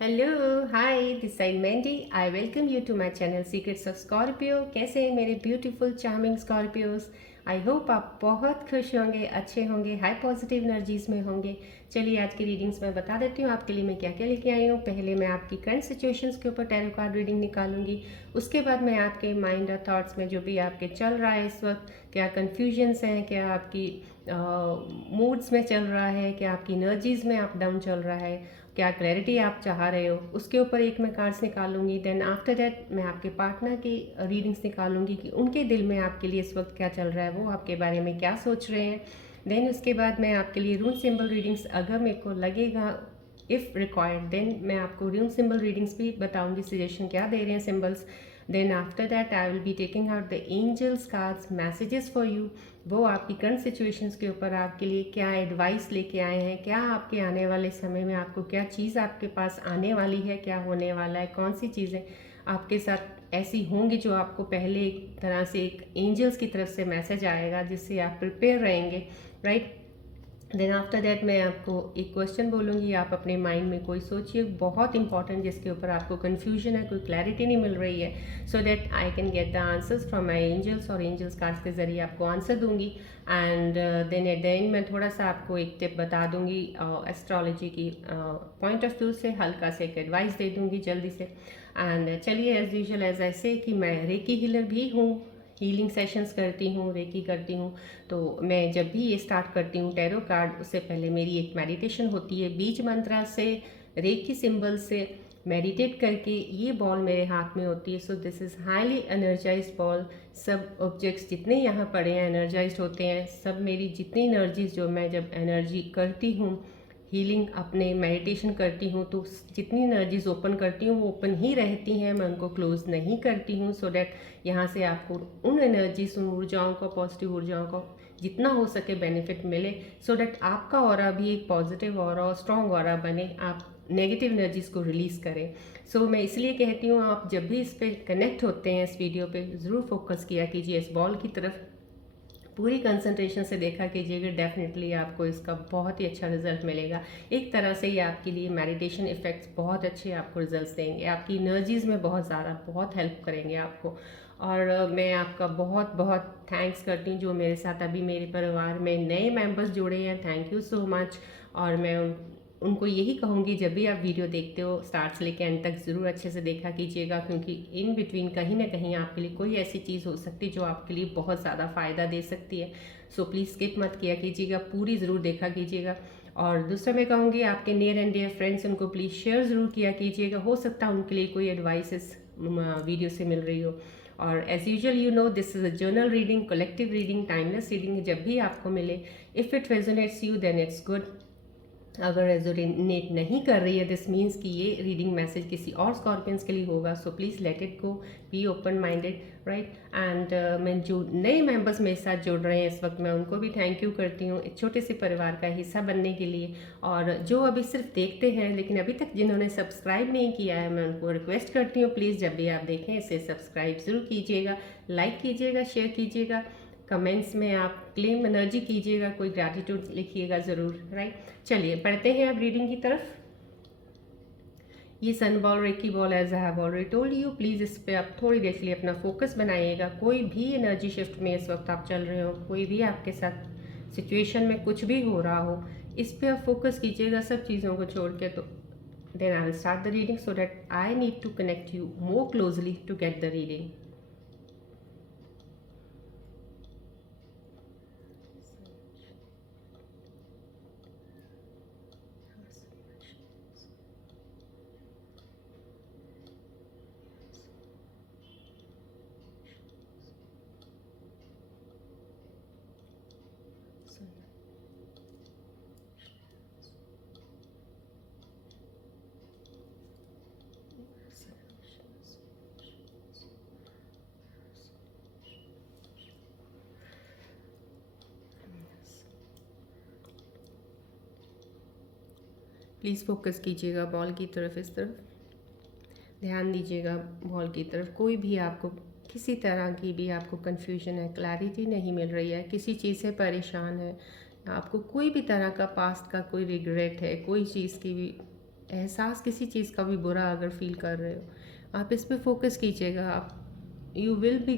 Hello hi this side Mandy I welcome you to my channel secrets of Scorpio. कैसे हैं मेरे beautiful charming Scorpios. I hope आप बहुत खुश होंगे, अच्छे होंगे, हाई पॉजिटिव एनर्जीज में होंगे। चलिए आज की रीडिंग्स मैं बता देती हूँ आपके लिए मैं क्या क्या लेके आई हूँ। पहले मैं आपकी करंट सिचुएशंस के ऊपर टैरो कार्ड रीडिंग निकालूंगी। उसके बाद मैं आपके माइंड और थॉट्स में जो भी आपके चल रहा है इस वक्त, क्या कन्फ्यूजन्स हैं, क्या आपकी मूड्स में चल रहा है, क्या आपकी एनर्जीज में अप डाउन चल रहा है, क्या क्लैरिटी आप चाह रहे हो, उसके ऊपर एक मैं कार्ड्स निकालूंगी। देन आफ्टर दैट मैं आपके पार्टनर की रीडिंग्स निकालूंगी कि उनके दिल में आपके लिए इस वक्त क्या चल रहा है, वो आपके बारे में क्या सोच रहे हैं। देन उसके बाद मैं आपके लिए रून सिंबल रीडिंग्स अगर मेरे को लगेगा इफ़ रिक्वायर्ड देन मैं आपको रून सिंबल रीडिंग्स भी बताऊंगी, सजेशन क्या दे रहे हैं symbols. Then after that I will be taking out the angels cards messages for you. वो आपकी करंट सिचुएशंस के ऊपर आपके लिए क्या एडवाइस लेके आए हैं, क्या आपके आने वाले समय में आपको क्या चीज़ आपके पास आने वाली है, क्या होने वाला है, कौन सी चीज़ें आपके साथ ऐसी होंगी जो आपको पहले एक तरह से एक एंजल्स की तरफ से मैसेज आएगा जिससे आप प्रिपेयर रहेंगे, राइट। देन आफ्टर दैट मैं आपको एक क्वेश्चन बोलूँगी, आप अपने माइंड में कोई सोचिए बहुत इंपॉर्टेंट जिसके ऊपर आपको कन्फ्यूजन है, कोई क्लैरिटी नहीं मिल रही है, so that I can get the answers from my angels, और एंजल्स कार्ड्स के जरिए आपको आंसर दूंगी। And then at the end मैं थोड़ा सा आपको एक टिप बता दूंगी एस्ट्रोलॉजी की पॉइंट ऑफ व्यू से, हल्का से एक एडवाइस दे दूंगी जल्दी से। एंड चलिए एज यूजल एज आई से कि मैं रेकी हीलर भी हूँ, हीलिंग सेशंस करती हूँ, रेकी करती हूँ। तो मैं जब भी ये स्टार्ट करती हूँ टैरो कार्ड, उससे पहले मेरी एक मेडिटेशन होती है बीज मंत्रा से, रेकी सिंबल से मेडिटेट करके। ये बॉल मेरे हाथ में होती है, so this is highly energize ball. सब ऑब्जेक्ट्स जितने यहाँ पड़े हैं एनर्जाइज होते हैं, सब मेरी जितनी एनर्जीज जो मैं जब एनर्जी करती हूँ, हीलिंग अपने मेडिटेशन करती हूँ, तो जितनी एनर्जीज ओपन करती हूँ वो ओपन ही रहती हैं, मैं उनको क्लोज नहीं करती हूँ, सो डैट यहाँ से आपको उन एनर्जीज, उन ऊर्जाओं को, पॉजिटिव ऊर्जाओं को जितना हो सके बेनिफिट मिले, सो डैट आपका ऑरा भी एक पॉजिटिव ऑरा, स्ट्रॉन्ग ऑरा बने, आप नेगेटिव एनर्जीज को रिलीज़ करें। सो मैं इसलिए कहती हूँ आप जब भी इस पर कनेक्ट होते हैं इस वीडियो पे ज़रूर फोकस किया कीजिए इस बॉल की तरफ, पूरी कंसंट्रेशन से देखा कीजिएगा, डेफिनेटली आपको इसका बहुत ही अच्छा रिजल्ट मिलेगा। एक तरह से ये आपके लिए मेडिटेशन इफ़ेक्ट्स बहुत अच्छे आपको रिजल्ट्स देंगे, आपकी एनर्जीज़ में बहुत ज़्यादा बहुत हेल्प करेंगे आपको। और मैं आपका बहुत बहुत थैंक्स करती हूँ जो मेरे साथ अभी मेरे परिवार में नए मेंबर्स जुड़े हैं, थैंक यू सो मच। और मैं उनको यही कहूँगी जब भी आप वीडियो देखते हो स्टार्ट से लेकर एंड तक ज़रूर अच्छे से देखा कीजिएगा, क्योंकि इन बिटवीन कहीं ना कहीं आपके लिए कोई ऐसी चीज़ हो सकती है जो आपके लिए बहुत ज़्यादा फ़ायदा दे सकती है। सो प्लीज़ स्किप मत किया कीजिएगा, पूरी ज़रूर देखा कीजिएगा। और दूसरा मैं कहूँगी आपके नियर एंड डियर फ्रेंड्स उनको प्लीज़ शेयर ज़रूर किया कीजिएगा, हो सकता है उनके लिए कोई एडवाइस इस वीडियो से मिल रही हो। और as usual you know this is a general reading, collective reading, timeless reading, जब भी आपको मिले if it resonates you then it's good. अगर रेजोनेट नहीं कर रही है दिस मीन्स कि ये रीडिंग मैसेज किसी और स्कॉर्पियंस के लिए होगा, so please let it go, be open minded, right. And मैं जो नए मेंबर्स मेरे साथ जुड़ रहे हैं इस वक्त, मैं उनको भी थैंक यू करती हूँ एक छोटे से परिवार का हिस्सा बनने के लिए। और जो अभी सिर्फ देखते हैं लेकिन अभी तक जिन्होंने सब्सक्राइब नहीं किया है, मैं उनको रिक्वेस्ट करती हूँ प्लीज़ जब भी आप देखें इसे सब्सक्राइब ज़रूर कीजिएगा, लाइक कीजिएगा, शेयर कीजिएगा, कमेंट्स में आप क्लेम एनर्जी कीजिएगा, कोई ग्रैटिट्यूड लिखिएगा ज़रूर, राइट। चलिए पढ़ते हैं अब रीडिंग की तरफ। ये sun ball, reiki ball, as I have already told you, please इस पर आप थोड़ी देर के लिए अपना फोकस बनाइएगा। कोई भी एनर्जी शिफ्ट में इस वक्त आप चल रहे हो, कोई भी आपके साथ सिचुएशन में कुछ भी हो रहा हो, इस पर आप फोकस कीजिएगा सब चीज़ों को छोड़ के। तो then I will start the reading so that I need to connect you more closely to get the reading. Please focus कीजिएगा बॉल की तरफ, इस तरफ ध्यान दीजिएगा बॉल की तरफ। कोई भी आपको किसी तरह की भी आपको कन्फ्यूजन है, क्लैरिटी नहीं मिल रही है, किसी चीज़ से परेशान है, आपको कोई भी तरह का पास्ट का कोई रिग्रेट है, कोई चीज़ की भी एहसास किसी चीज़ का भी बुरा अगर फील कर रहे हो, आप इस पे फोकस कीजिएगा। आप यू विल बी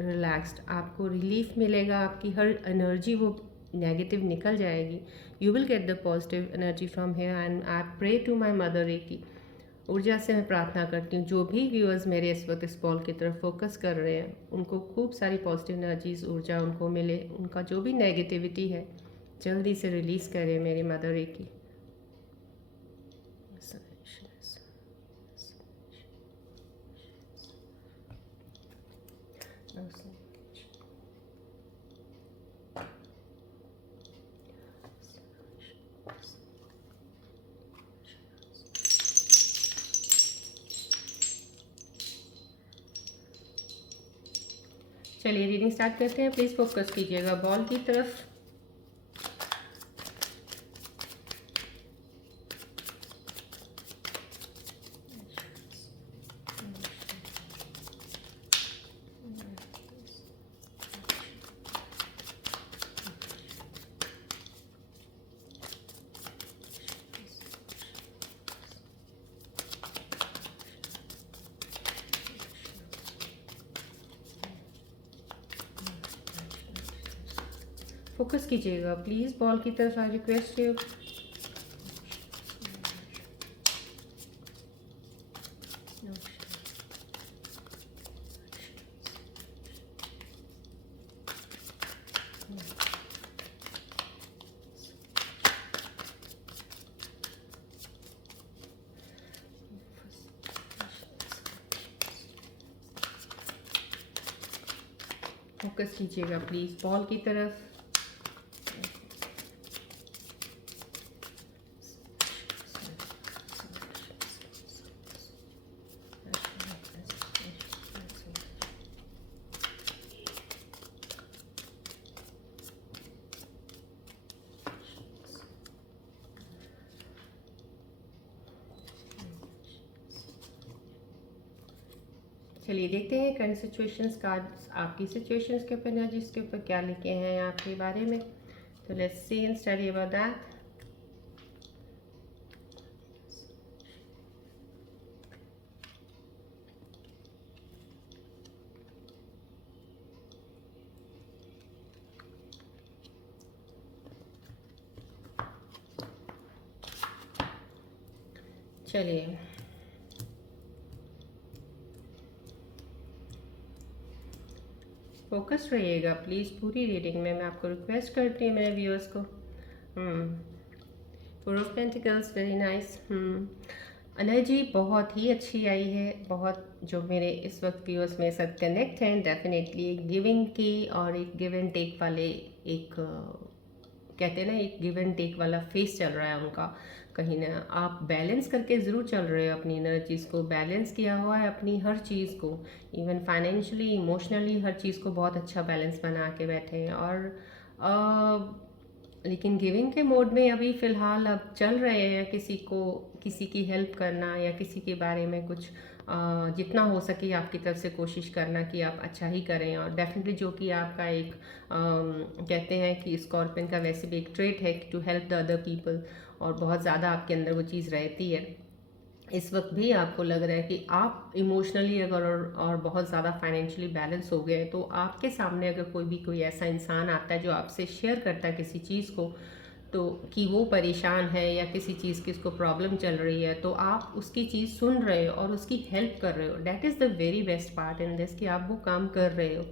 रिलैक्स्ड, आपको रिलीफ मिलेगा, आपकी हर एनर्जी वो नेगेटिव निकल जाएगी। You will get the positive energy from here and I pray to my mother की ऊर्जा से मैं प्रार्थना करती हूँ जो भी व्यूअर्स मेरे इस वक्त इस बॉल की तरफ फोकस कर रहे हैं उनको खूब सारी पॉजिटिव एनर्जीज ऊर्जा उनको मिले, उनका जो भी नेगेटिविटी है जल्दी से रिलीज़ करें मेरी मदर की। चलिए रीडिंग स्टार्ट करते हैं। प्लीज़ फोकस कीजिएगा बॉल की तरफ। फोकस कीजिएगा प्लीज़ बॉल की तरफ। I request you. फोकस कीजिएगा प्लीज़ बॉल की तरफ। चलिए देखते हैं करंट सिचुएशंस कार्ड्स आपकी सिचुएशंस के ऊपर एनर्जीज के ऊपर क्या लिखे हैं आपके बारे में। तो let's see and study about that. चलिए फोकस रहिएगा प्लीज़ पूरी रीडिंग में, मैं आपको रिक्वेस्ट करती हूँ मेरे व्यूअर्स को। Four of pentacles, very nice. Energy बहुत ही अच्छी आई है। बहुत जो मेरे इस वक्त व्यूअर्स मेरे साथ कनेक्ट हैं डेफिनेटली एक गिविंग की और एक गिव एंड टेक वाले एक कहते हैं ना एक गिव एंड टेक वाला फेस चल रहा है उनका। कहीं ना आप बैलेंस करके ज़रूर चल रहे हो, अपनी एनर्जीज़ को बैलेंस किया हुआ है, अपनी हर चीज़ को इवन फाइनेंशियली इमोशनली हर चीज़ को बहुत अच्छा बैलेंस बना के बैठे हैं। और लेकिन गिविंग के मोड में अभी फ़िलहाल अब चल रहे हैं किसी को किसी की हेल्प करना या किसी के बारे में कुछ जितना हो सके आपकी तरफ से कोशिश करना कि आप अच्छा ही करें। और डेफिनेटली जो कि आपका एक कहते हैं कि स्कॉर्पियन का वैसे भी एक ट्रेट है to help the other people, और बहुत ज़्यादा आपके अंदर वो चीज़ रहती है। इस वक्त भी आपको लग रहा है कि आप इमोशनली अगर और बहुत ज़्यादा फाइनेंशियली बैलेंस हो गए तो आपके सामने अगर कोई ऐसा इंसान आता है जो आपसे शेयर करता है किसी चीज़ को, तो कि वो परेशान है या किसी चीज़ की उसको प्रॉब्लम चल रही है, तो आप उसकी चीज़ सुन रहे हो और उसकी हेल्प कर रहे हो। That is the very best part in this कि आप वो काम कर रहे हो।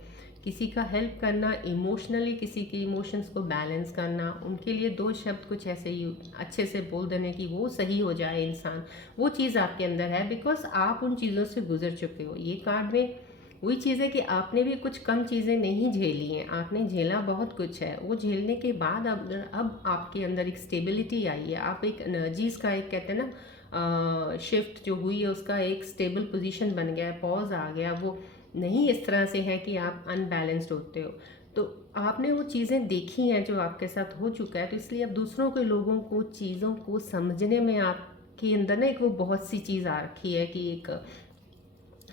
किसी का हेल्प करना, इमोशनली किसी के इमोशंस को बैलेंस करना, उनके लिए दो शब्द कुछ ऐसे ही अच्छे से बोल देने कि वो सही हो जाए इंसान, वो चीज़ आपके अंदर है बिकॉज आप उन चीज़ों से गुजर चुके हो। ये कार्ड में वही चीज़ है कि आपने भी कुछ कम चीज़ें नहीं झेली हैं, आपने झेला बहुत कुछ है। वो झेलने के बाद अब आपके अंदर एक स्टेबिलिटी आई है। आप एक एनर्जीज़ का एक कहते हैं ना शिफ्ट जो हुई है उसका एक स्टेबल पोजीशन बन गया है, पॉज आ गया। वो नहीं इस तरह से है कि आप अनबैलेंस्ड होते हो। तो आपने वो चीज़ें देखी हैं जो आपके साथ हो चुका है, तो इसलिए अब दूसरों के लोगों को चीज़ों को समझने में आपके अंदर ना एक वो बहुत सी चीज़ आ रखी है कि एक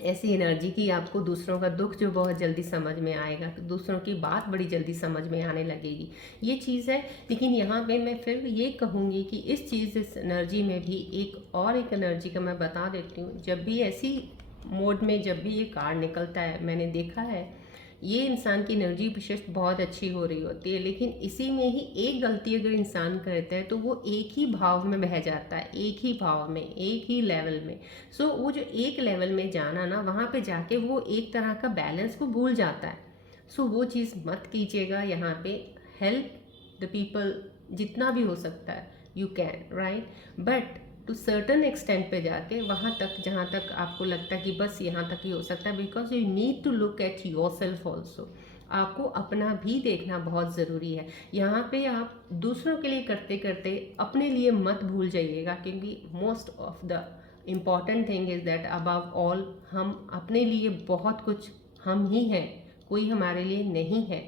ऐसी एनर्जी की आपको दूसरों का दुख जो बहुत जल्दी समझ में आएगा, तो दूसरों की बात बड़ी जल्दी समझ में आने लगेगी, ये चीज़ है। लेकिन यहाँ पे मैं फिर ये कहूँगी कि इस एनर्जी में भी एक एनर्जी का मैं बता देती हूँ। जब भी ऐसी मोड में जब भी ये कार्ड निकलता है, मैंने देखा है ये इंसान की एनर्जी विशेष बहुत अच्छी हो रही होती है, लेकिन इसी में ही एक गलती अगर इंसान करता है तो वो एक ही भाव में बह जाता है, एक ही भाव में, एक ही लेवल में। सो वो जो एक लेवल में जाना ना, वहाँ पे जाके वो एक तरह का बैलेंस को भूल जाता है। सो वो चीज़ मत कीजिएगा। यहाँ पे हेल्प द पीपल जितना भी हो सकता है, you can, right, but to certain extent पे जाके वहाँ तक जहाँ तक आपको लगता है कि बस यहाँ तक ही हो सकता है, because you need to look at yourself also. आपको अपना भी देखना बहुत ज़रूरी है। यहाँ पे आप दूसरों के लिए करते करते अपने लिए मत भूल जाइएगा, क्योंकि most of the important thing is that above all हम अपने लिए बहुत कुछ हम ही हैं, कोई हमारे लिए नहीं है।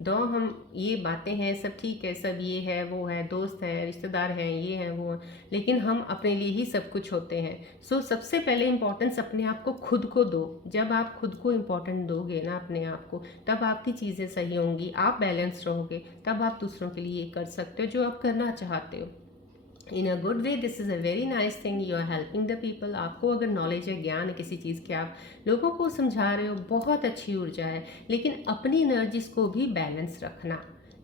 दो हम ये बातें हैं सब ठीक है, सब ये है वो है, दोस्त हैं रिश्तेदार हैं ये हैं वो हैं, लेकिन हम अपने लिए ही सब कुछ होते हैं। सो सबसे पहले इम्पोर्टेंस अपने आप को खुद को दो। जब आप खुद को इम्पोर्टेंट दोगे ना अपने आप को, तब आपकी चीज़ें सही होंगी, आप बैलेंस रहोगे, तब आप दूसरों के लिए कर सकते हो जो आप करना चाहते हो in a good way. This is a very nice thing, you are helping the people. आपको अगर नॉलेज है, ज्ञान है किसी चीज़ के, आप लोगों को समझा रहे हो, बहुत अच्छी ऊर्जा है। लेकिन अपनी एनर्जीज को भी बैलेंस रखना।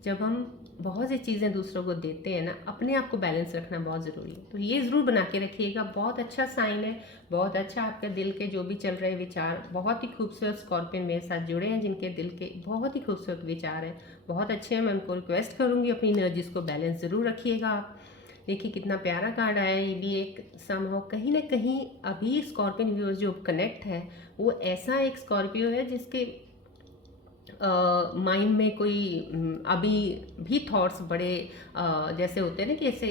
जब हम बहुत सी चीज़ें दूसरों को देते हैं ना, अपने आप को बैलेंस रखना बहुत ज़रूरी है। तो ये ज़रूर बना के रखिएगा, बहुत अच्छा साइन है, बहुत अच्छा आपके दिल के जो भी चल रहे विचार, बहुत ही खूबसूरत स्कॉर्पियन मेरे साथ जुड़े हैं जिनके दिल के बहुत ही खूबसूरत विचार हैं, बहुत अच्छे हैं। मैं उनको रिक्वेस्ट करूँगी अपनी एनर्जीज को बैलेंस ज़रूर रखिएगा आप। देखिए कितना प्यारा कार्ड आया है, ये भी एक समहाउ कहीं ना कहीं अभी स्कॉर्पियन व्यूअर्स जो कनेक्ट है, वो ऐसा एक स्कॉर्पियो है जिसके माइंड में कोई अभी भी थॉट्स बड़े जैसे होते हैं ना कि ऐसे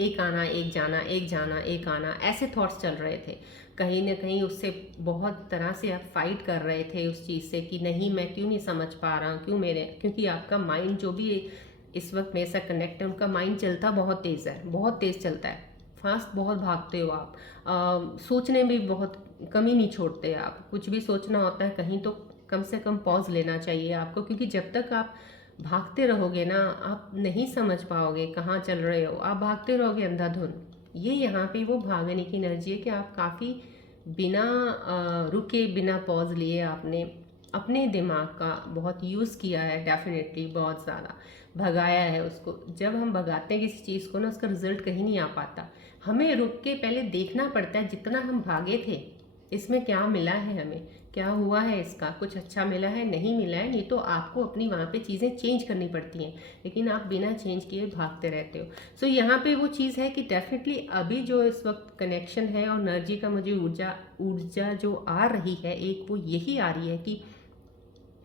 एक आना एक जाना एक जाना एक आना, ऐसे थॉट्स चल रहे थे। कहीं ना कहीं उससे बहुत तरह से आप फाइट कर रहे थे उस चीज़ से कि नहीं मैं क्यों नहीं समझ पा रहा हूँ, क्यों मेरे, क्योंकि आपका माइंड जो भी इस वक्त मेरे साथ कनेक्ट है, उनका माइंड चलता बहुत तेज़ है, बहुत तेज़ चलता है, फास्ट बहुत भागते हो आप। सोचने में भी बहुत कमी नहीं छोड़ते आप। कुछ भी सोचना होता है कहीं तो कम से कम पॉज लेना चाहिए आपको, क्योंकि जब तक आप भागते रहोगे ना, आप नहीं समझ पाओगे कहाँ चल रहे हो, आप भागते रहोगे अंधाधुंध। ये यहाँ पे वो भागने की एनर्जी है कि आप काफ़ी बिना रुके, बिना पॉज लिए आपने अपने दिमाग का बहुत यूज़ किया है, डेफिनेटली बहुत ज़्यादा भगाया है उसको। जब हम भगाते हैं किसी चीज़ को ना, उसका रिजल्ट कहीं नहीं आ पाता, हमें रुक के पहले देखना पड़ता है जितना हम भागे थे इसमें क्या मिला है, हमें क्या हुआ है, इसका कुछ अच्छा मिला है नहीं मिला है। नहीं तो आपको अपनी वहाँ पे चीज़ें चेंज करनी पड़ती हैं, लेकिन आप बिना चेंज किए भागते रहते हो। सो यहाँ पे वो चीज़ है कि डेफिनेटली अभी जो इस वक्त कनेक्शन है और एनर्जी का मुझे ऊर्जा ऊर्जा जो आ रही है, एक वो यही आ रही है कि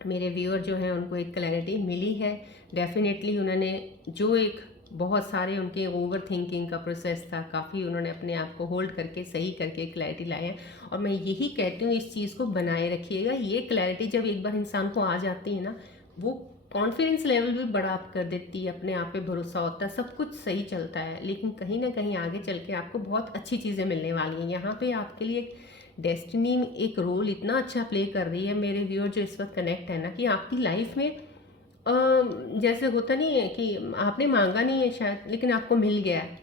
मेरे व्यूअर जो हैं उनको एक क्लैरिटी मिली है। डेफिनेटली उन्होंने जो एक बहुत सारे उनके ओवर थिंकिंग का प्रोसेस था, काफ़ी उन्होंने अपने आप को होल्ड करके सही करके क्लैरिटी लाए हैं। और मैं यही कहती हूँ इस चीज़ को बनाए रखिएगा। ये क्लैरिटी जब एक बार इंसान को आ जाती है ना, वो कॉन्फिडेंस लेवल भी बड़ा अप कर देती है, अपने आप पे भरोसा होता है, सब कुछ सही चलता है। लेकिन कहीं ना कहीं आगे चल के आपको बहुत अच्छी चीज़ें मिलने वाली हैं। यहाँ पे आपके लिए डेस्टिनी एक रोल इतना अच्छा प्ले कर रही है मेरे व्यूअर जो इस वक्त कनेक्ट है ना, कि आपकी लाइफ में जैसे होता नहीं है कि आपने मांगा नहीं है शायद, लेकिन आपको मिल गया है,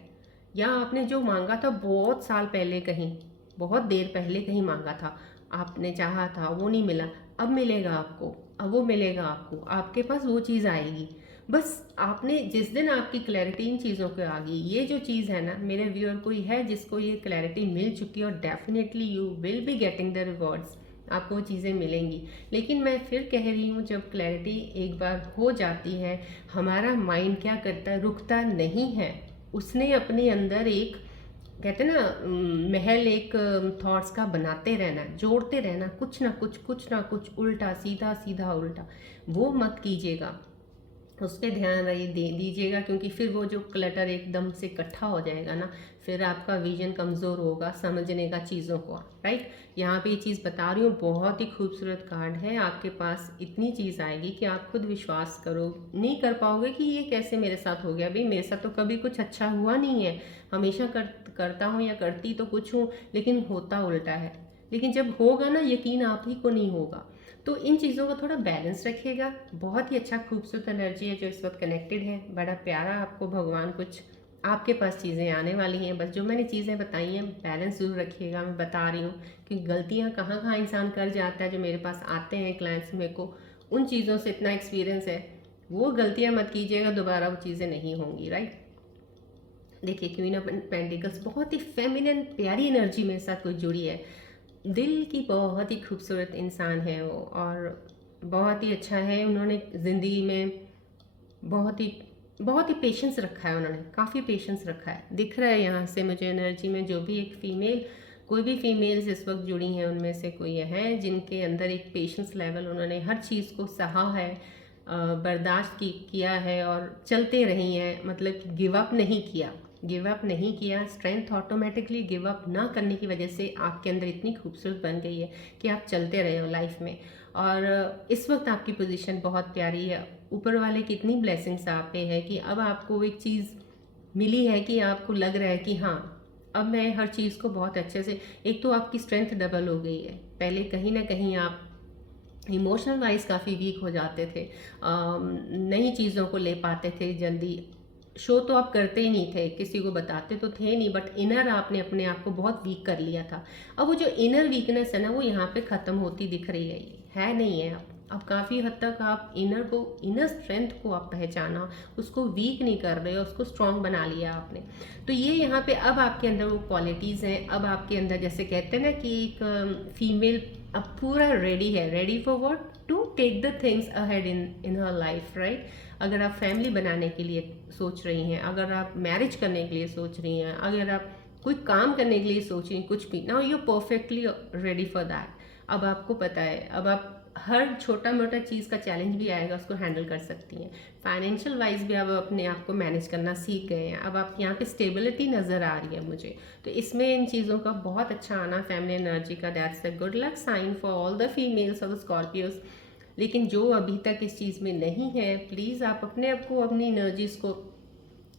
या आपने जो मांगा था बहुत साल पहले कहीं, बहुत देर पहले कहीं मांगा था, आपने चाहा था वो नहीं मिला, अब मिलेगा आपको, अब वो मिलेगा आपको, आपके पास वो चीज़ आएगी। बस आपने जिस दिन आपकी क्लैरिटी इन चीज़ों पे आ गई, ये जो चीज़ है ना, मेरे व्यूअर कोई है जिसको ये क्लैरिटी मिल चुकी है, और definitely you will be getting the rewards, आपको वो चीज़ें मिलेंगी। लेकिन मैं फिर कह रही हूँ, जब क्लैरिटी एक बार हो जाती है, हमारा माइंड क्या करता है, रुकता नहीं है। उसने अपने अंदर एक, कहते हैं ना, महल एक थॉट्स का बनाते रहना, जोड़ते रहना, कुछ ना कुछ उल्टा सीधा सीधा उल्टा, वो मत कीजिएगा, उस पर ध्यान रही दे दीजिएगा, क्योंकि फिर वो जो क्लटर एकदम से इकट्ठा हो जाएगा ना, फिर आपका विजन कमज़ोर होगा समझने का चीज़ों को, राइट। यहाँ पे ये चीज़ बता रही हूँ, बहुत ही खूबसूरत कार्ड है, आपके पास इतनी चीज़ आएगी कि आप खुद विश्वास करो नहीं कर पाओगे कि ये कैसे मेरे साथ हो गया। भाई मेरे साथ तो कभी कुछ अच्छा हुआ नहीं है, हमेशा करता हूँ या करती तो कुछ हूँ, लेकिन होता उल्टा है। लेकिन जब होगा ना, यकीन आप ही को नहीं होगा। तो इन चीज़ों का थोड़ा बैलेंस रखिएगा। बहुत ही अच्छा खूबसूरत एनर्जी है जो इस वक्त कनेक्टेड है, बड़ा प्यारा आपको भगवान कुछ आपके पास चीज़ें आने वाली हैं। बस जो मैंने चीज़ें बताई हैं बैलेंस ज़रूर रखिएगा। मैं बता रही हूँ कि गलतियाँ कहाँ कहाँ इंसान कर जाता है। जो मेरे पास आते हैं क्लाइंट्स, मेरे को उन चीज़ों से इतना एक्सपीरियंस है, वो गलतियाँ मत कीजिएगा, दोबारा वो चीज़ें नहीं होंगी, राइट। देखिए क्वीन ऑफ पेंटिकल्स बहुत ही फेमिनिन प्यारी एनर्जी मेरे साथ कोई जुड़ी है। दिल की बहुत ही खूबसूरत इंसान है वो, और बहुत ही अच्छा है। उन्होंने ज़िंदगी में बहुत ही बहुत ही पेशेंस रखा है, उन्होंने काफ़ी पेशेंस रखा है। दिख रहा है यहाँ से मुझे एनर्जी में, जो भी एक फ़ीमेल, कोई भी फीमेल्स इस वक्त जुड़ी हैं उनमें से कोई है जिनके अंदर एक पेशेंस लेवल, उन्होंने हर चीज़ को सहा है, बर्दाश्त किया है और चलते रही हैं। मतलब कि गिव अप नहीं किया, गिव अप नहीं किया। स्ट्रेंथ ऑटोमेटिकली गिव अप ना करने की वजह से आपके अंदर इतनी खूबसूरत बन गई है कि आप चलते रहे हो लाइफ में। और इस वक्त आपकी पोजीशन बहुत प्यारी है। ऊपर वाले की इतनी ब्लेसिंग्स आप पे है कि अब आपको एक चीज़ मिली है कि आपको लग रहा है कि हाँ, अब मैं हर चीज़ को बहुत अच्छे से, एक तो आपकी स्ट्रेंथ डबल हो गई है। पहले कहीं ना कहीं आप इमोशनल वाइज काफ़ी वीक हो जाते थे, नई चीज़ों को ले पाते थे जल्दी, शो तो आप करते ही नहीं थे, किसी को बताते तो थे नहीं, बट इनर आपने अपने आप को बहुत वीक कर लिया था। अब वो जो इनर वीकनेस है ना, वो यहाँ पे ख़त्म होती दिख रही है नहीं है। अब काफ़ी हद तक आप इनर स्ट्रेंथ को आप पहचाना, उसको वीक नहीं कर रहे हो, उसको स्ट्रॉन्ग बना लिया आपने। तो ये यहाँ पे अब आपके अंदर वो क्वालिटीज़ हैं। अब आपके अंदर जैसे कहते हैं ना कि एक फीमेल अब पूरा रेडी है, ready for what, to take the things ahead in her life, right. अगर आप फैमिली बनाने के लिए सोच रही हैं, अगर आप मैरिज करने के लिए सोच रही हैं, अगर आप कोई काम करने के लिए सोच रही हैं, कुछ भी, now you perfectly ready for that. अब आपको पता है, अब आप हर छोटा मोटा चीज़ का चैलेंज भी आएगा उसको हैंडल कर सकती हैं। फाइनेंशियल वाइज भी अब अपने आप को मैनेज करना सीख गए हैं। अब आप यहाँ पे स्टेबिलिटी नज़र आ रही है मुझे, तो इसमें इन चीज़ों का बहुत अच्छा आना फैमिली एनर्जी का, that's a good luck sign for all the females of Scorpios. लेकिन जो अभी तक इस चीज़ में नहीं है, प्लीज़ आप अपने आप को, अपनी एनर्जीज को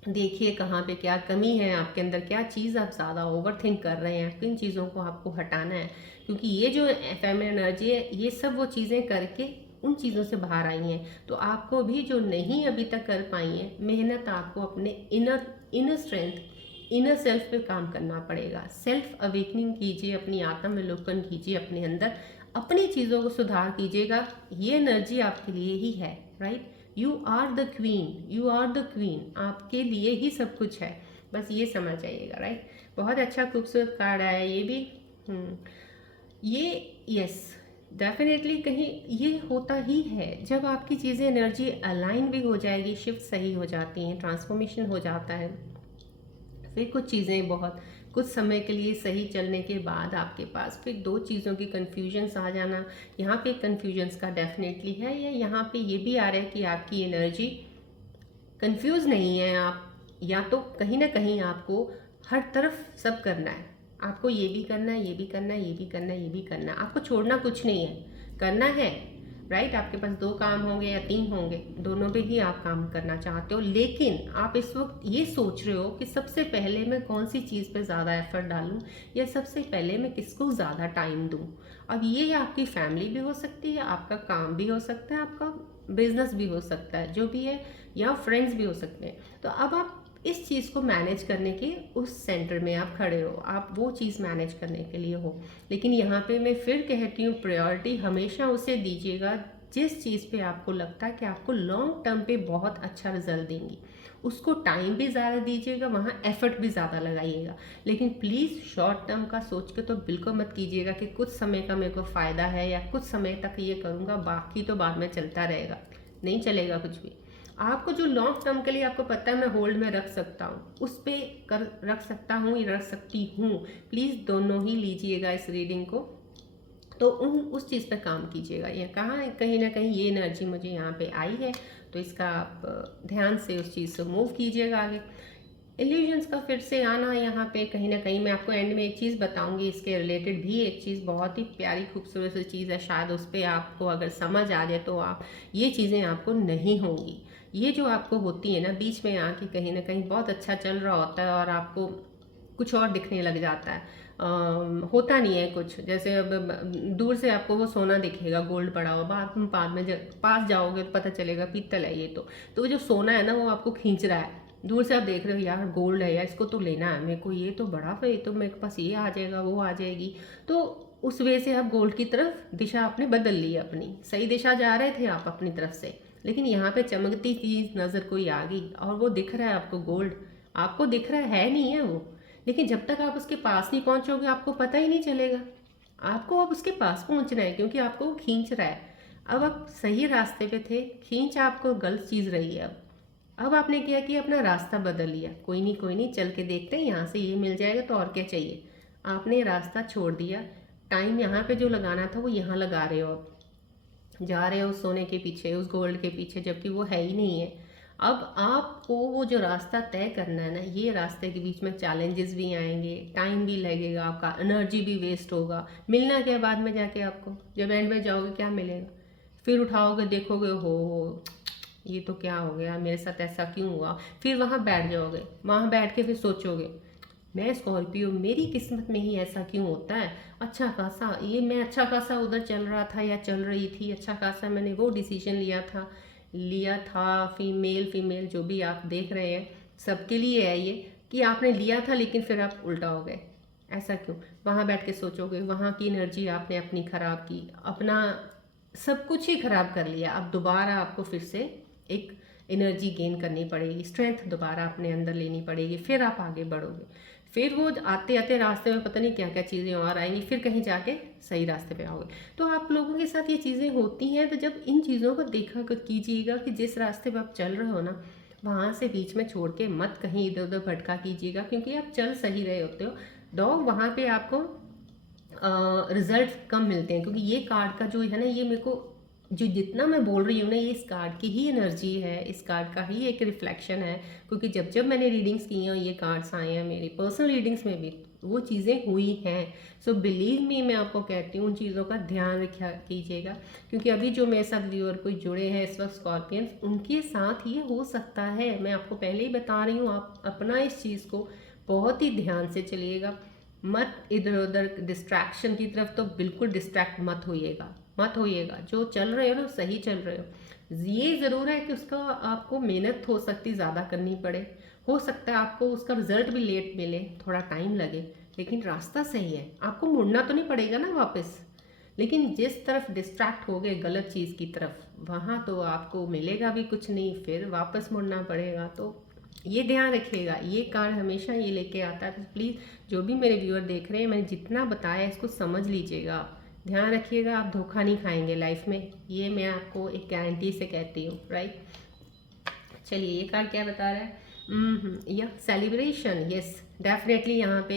देखिए कहाँ पे क्या कमी है आपके अंदर, क्या चीज़ आप ज़्यादा ओवर थिंक कर रहे हैं, किन चीज़ों को आपको हटाना है। क्योंकि ये जो फेमिनिन एनर्जी है, ये सब वो चीज़ें करके उन चीज़ों से बाहर आई हैं। तो आपको भी जो नहीं अभी तक कर पाई हैं, मेहनत आपको अपने इनर स्ट्रेंथ, इनर सेल्फ पे काम करना पड़ेगा। सेल्फ अवेकनिंग कीजिए, अपनी आत्मविलोकन कीजिए अपने अंदर, अपनी चीज़ों को सुधार कीजिएगा। ये एनर्जी आपके लिए ही है, right. You are the queen, you are the queen, आपके लिए ही सब कुछ है, बस ये समझ जाइएगा, राइट। बहुत अच्छा खूबसूरत कार्ड आया ये भी। ये यस, डेफिनेटली कहीं ये होता ही है जब आपकी चीज़ें एनर्जी अलाइन भी हो जाएगी, शिफ्ट सही हो जाती हैं, ट्रांसफॉर्मेशन हो जाता है। फिर कुछ चीज़ें बहुत कुछ समय के लिए सही चलने के बाद आपके पास फिर दो चीज़ों की कन्फ्यूजन्स आ जाना, यहाँ पे कन्फ्यूजन्स का डेफिनेटली है। या यहाँ पे ये भी आ रहा है कि आपकी एनर्जी कंफ्यूज नहीं है, आप या तो कहीं ना कहीं आपको हर तरफ सब करना है, आपको ये भी करना है, ये भी करना है, ये भी करना है, ये भी करना है, आपको छोड़ना कुछ नहीं है, करना है, राइट। आपके पास दो काम होंगे या तीन होंगे, दोनों पे ही आप काम करना चाहते हो, लेकिन आप इस वक्त ये सोच रहे हो कि सबसे पहले मैं कौन सी चीज़ पे ज़्यादा एफर्ट डालूं, या सबसे पहले मैं किसको ज़्यादा टाइम दूं। अब ये आपकी फैमिली भी हो सकती है, आपका काम भी हो सकता है, आपका बिजनेस भी हो सकता है, जो भी है, या फ्रेंड्स भी हो सकते हैं। तो अब आप इस चीज़ को मैनेज करने के उस सेंटर में आप खड़े हो, आप वो चीज़ मैनेज करने के लिए हो। लेकिन यहाँ पे मैं फिर कहती हूँ, प्रायोरिटी हमेशा उसे दीजिएगा जिस चीज़ पे आपको लगता है कि आपको लॉन्ग टर्म पे बहुत अच्छा रिजल्ट देंगी, उसको टाइम भी ज़्यादा दीजिएगा, वहाँ एफर्ट भी ज़्यादा लगाइएगा। लेकिन प्लीज़ शॉर्ट टर्म का सोच के तो बिल्कुल मत कीजिएगा कि कुछ समय का मेरे को फ़ायदा है या कुछ समय तक ये करूँगा, बाकी तो बाद में चलता रहेगा, नहीं चलेगा कुछ भी। आपको जो लॉन्ग टर्म के लिए आपको पता है मैं होल्ड में रख सकता हूँ, उस पर कर रख सकता हूँ या रख सकती हूँ, प्लीज़ दोनों ही लीजिएगा इस रीडिंग को। तो उस चीज़ पर काम कीजिएगा। ये कहाँ कहीं ना कहीं ये एनर्जी मुझे यहाँ पे आई है, तो इसका आप ध्यान से उस चीज़ से मूव कीजिएगा आगे। इल्यूजन्स का फिर से आना यहाँ पे कहीं ना कहीं, मैं आपको एंड में एक चीज़ बताऊंगी इसके रिलेटेड भी, एक चीज़ बहुत ही प्यारी खूबसूरत सी चीज़ है, शायद उस पर आपको अगर समझ आ जाए तो आप ये चीज़ें आपको नहीं होंगी। ये जो आपको होती है ना बीच में आके, कहीं ना कहीं बहुत अच्छा चल रहा होता है और आपको कुछ और दिखने लग जाता है। होता नहीं है कुछ, जैसे अब दूर से आपको वो सोना दिखेगा, गोल्ड पड़ा हुआ, बाद में जब पास जाओगे तो पता चलेगा पीतल है ये तो वो जो सोना है ना वो आपको खींच रहा है। दूर से आप देख रहे हो यार गोल्ड है यार, इसको तो लेना है मेरे को, ये तो बड़ा है, ये तो मेरे पास ये आ जाएगा वो आ जाएगी। तो उस वे से आप गोल्ड की तरफ दिशा आपने बदल ली, अपनी सही दिशा जा रहे थे आप अपनी तरफ से, लेकिन यहाँ पे चमकती चीज नजर कोई आ गई और वो दिख रहा है आपको गोल्ड, आपको दिख रहा है नहीं है वो, लेकिन जब तक आप उसके पास नहीं पहुंचोगे आपको पता ही नहीं चलेगा। आपको अब उसके पास पहुंचना है क्योंकि आपको वो खींच रहा है। अब आप सही रास्ते पे थे, खींच आपको गलत चीज रही है। अब आपने क्या किया, अपना रास्ता बदल लिया, कोई नहीं चल के देखते हैं, यहाँ से ये मिल जाएगा तो और क्या चाहिए। आपने रास्ता छोड़ दिया, टाइम यहाँ पे जो लगाना था वो यहाँ लगा रहे हो, अब जा रहे हो उस सोने के पीछे, उस गोल्ड के पीछे, जबकि वो है ही नहीं है। अब आपको वो जो रास्ता तय करना है ना, ये रास्ते के बीच में चैलेंजेस भी आएंगे, टाइम भी लगेगा, आपका एनर्जी भी वेस्ट होगा। मिलना क्या बाद में जाके आपको, जब एंड में जाओगे क्या मिलेगा, फिर उठाओगे देखोगे हो ये तो क्या हो गया मेरे साथ, ऐसा क्यों हुआ, फिर वहाँ बैठ जाओगे, वहाँ बैठ के फिर सोचोगे मैं स्कॉर्पियो, मेरी किस्मत में ही ऐसा क्यों होता है। अच्छा खासा ये मैं अच्छा खासा उधर चल रहा था या चल रही थी, अच्छा खासा मैंने वो डिसीजन लिया था। फीमेल फीमेल जो भी आप देख रहे हैं सबके लिए है ये, कि आपने लिया था लेकिन फिर आप उल्टा हो गए, ऐसा क्यों। वहाँ बैठ के सोचोगे, वहाँ की एनर्जी आपने अपनी खराब की, अपना सब कुछ ही खराब कर लिया। अब दोबारा आपको फिर से एक एनर्जी गेन करनी पड़ेगी, स्ट्रेंथ दोबारा अपने अंदर लेनी पड़ेगी, फिर आप आगे बढ़ोगे। फिर वो आते आते रास्ते में पता नहीं क्या क्या चीज़ें और आएंगी, फिर कहीं जाके सही रास्ते पे आओगे। तो आप लोगों के साथ ये चीज़ें होती हैं, तो जब इन चीज़ों को देखा कीजिएगा कि जिस रास्ते पे आप चल रहे हो ना, वहाँ से बीच में छोड़ के मत कहीं इधर उधर भटका कीजिएगा, क्योंकि आप चल सही रहे होते हो दो, वहाँ पे आपको रिजल्ट कम मिलते हैं। क्योंकि ये कार्ड का जो है ना, ये मेरे को जो जितना मैं बोल रही हूँ ना, ये इस कार्ड की ही एनर्जी है, इस कार्ड का ही एक रिफ्लेक्शन है। क्योंकि जब जब मैंने रीडिंग्स की हैं, ये कार्ड्स आए हैं मेरी पर्सनल रीडिंग्स में भी, वो चीज़ें हुई हैं। सो बिलीव मी, मैं आपको कहती हूँ उन चीज़ों का ध्यान रखा कीजिएगा। क्योंकि अभी जो मेरे साथ व्यूअर कोई जुड़े हैं इस वक्त स्कॉर्पियंस, उनके साथ ये हो सकता है। मैं आपको पहले ही बता रही हूँ, आप अपना इस चीज़ को बहुत ही ध्यान से चलिएगा, मत इधर उधर डिस्ट्रैक्शन की तरफ तो बिल्कुल डिस्ट्रैक्ट मत होइएगा। जो चल रहे हो ना सही चल रहे हो। ये ज़रूर है कि उसका आपको मेहनत हो सकती ज़्यादा करनी पड़े, हो सकता है आपको उसका रिजल्ट भी लेट मिले, थोड़ा टाइम लगे, लेकिन रास्ता सही है। आपको मुड़ना तो नहीं पड़ेगा ना वापस, लेकिन जिस तरफ डिस्ट्रैक्ट हो गए गलत चीज़ की तरफ, वहाँ तो आपको मिलेगा भी कुछ नहीं, फिर वापस मुड़ना पड़ेगा। तो ये ध्यान रखिएगा, ये कार्ड हमेशा ये लेके आता है। तो प्लीज़ जो भी मेरे व्यूअर देख रहे हैं, मैंने जितना बताया इसको समझ लीजिएगा, ध्यान रखिएगा, आप धोखा नहीं खाएंगे लाइफ में, ये मैं आपको एक गारंटी से कहती हूँ, राइट। चलिए ये कार्ड क्या बता रहा है, यह सेलिब्रेशन, यस डेफिनेटली। यहाँ पे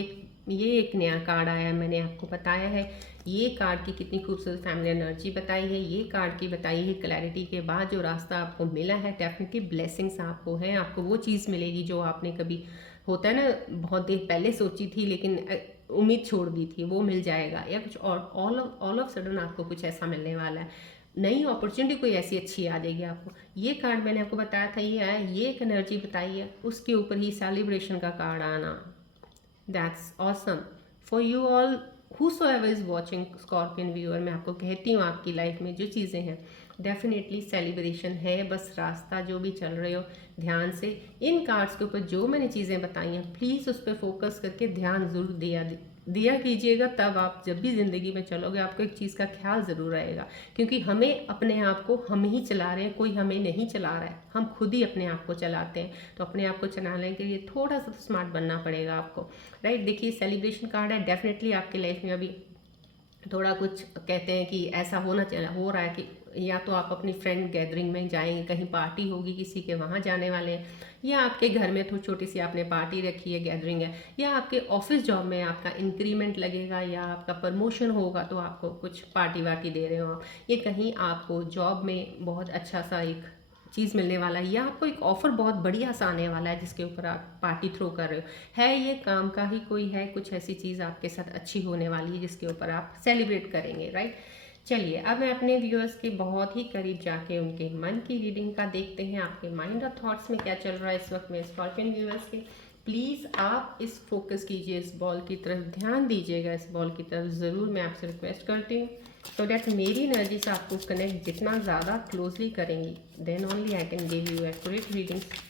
ये एक नया कार्ड आया है, मैंने आपको बताया है ये कार्ड की कितनी खूबसूरत फैमिली एनर्जी बताई है, ये कार्ड की बताई है क्लैरिटी के बाद जो रास्ता आपको मिला है, डेफिनेटली ब्लेसिंग्स आपको है, आपको वो चीज़ मिलेगी जो आपने कभी, होता है ना बहुत देर पहले सोची थी लेकिन उम्मीद छोड़ दी थी, वो मिल जाएगा। या कुछ और ऑल ऑफ सडन आपको कुछ ऐसा मिलने वाला है, नई अपॉर्चुनिटी कोई ऐसी अच्छी आ जाएगी आपको। ये कार्ड मैंने आपको बताया था ये आया, ये एक एनर्जी बताई है, उसके ऊपर ही सेलिब्रेशन का कार्ड आना, that's awesome for you all whosoever is watching scorpion viewer. मैं आपको कहती हूँ आपकी लाइफ में जो चीज़ें हैं डेफिनेटली सेलिब्रेशन है, बस रास्ता जो भी चल रहे हो ध्यान से इन कार्ड्स के ऊपर जो मैंने चीज़ें बताई हैं प्लीज़ उस पर फोकस करके ध्यान ज़रूर दिया कीजिएगा। तब आप जब भी ज़िंदगी में चलोगे आपको एक चीज़ का ख्याल ज़रूर रहेगा, क्योंकि हमें अपने आप को हम ही चला रहे हैं, कोई हमें नहीं चला रहा है, हम खुद ही अपने आप को चलाते हैं। तो अपने आप को चलाने के लिए थोड़ा सा तो स्मार्ट बनना पड़ेगा आपको, राइट। देखिए सेलिब्रेशन कार्ड है, डेफिनेटली आपकी लाइफ में अभी थोड़ा कुछ कहते हैं कि ऐसा हो रहा है कि या तो आप अपनी फ्रेंड गैदरिंग में जाएंगे, कहीं पार्टी होगी किसी के, वहाँ जाने वाले हैं, या आपके घर में थोड़ी छोटी सी आपने पार्टी रखी है, गैदरिंग है, या आपके ऑफिस जॉब में आपका इंक्रीमेंट लगेगा या आपका प्रमोशन होगा तो आपको कुछ पार्टी वार्टी दे रहे हो आप, ये कहीं आपको जॉब में बहुत अच्छा सा एक चीज़ मिलने वाला है, या आपको एक ऑफर बहुत बढ़िया सा आने वाला है जिसके ऊपर आप पार्टी थ्रो कर रहे हो, है ये काम का ही कोई है, कुछ ऐसी चीज़ आपके साथ अच्छी होने वाली है जिसके ऊपर आप सेलिब्रेट करेंगे, राइट। चलिए अब मैं अपने व्यूअर्स के बहुत ही करीब जाके उनके मन की रीडिंग का देखते हैं, आपके माइंड और थॉट्स में क्या चल रहा है इस वक्त में स्कॉर्पियन व्यूअर्स के। प्लीज़ आप इस फोकस कीजिए, इस बॉल की तरफ ध्यान दीजिएगा, इस बॉल की तरफ ज़रूर मैं आपसे रिक्वेस्ट करती हूँ, सो डैट मेरी एनर्जी से आपको कनेक्ट जितना ज़्यादा क्लोजली करेंगी, then only I can give you accurate readings.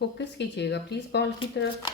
Focus कीजिएगा प्लीज़ बॉल की तरफ।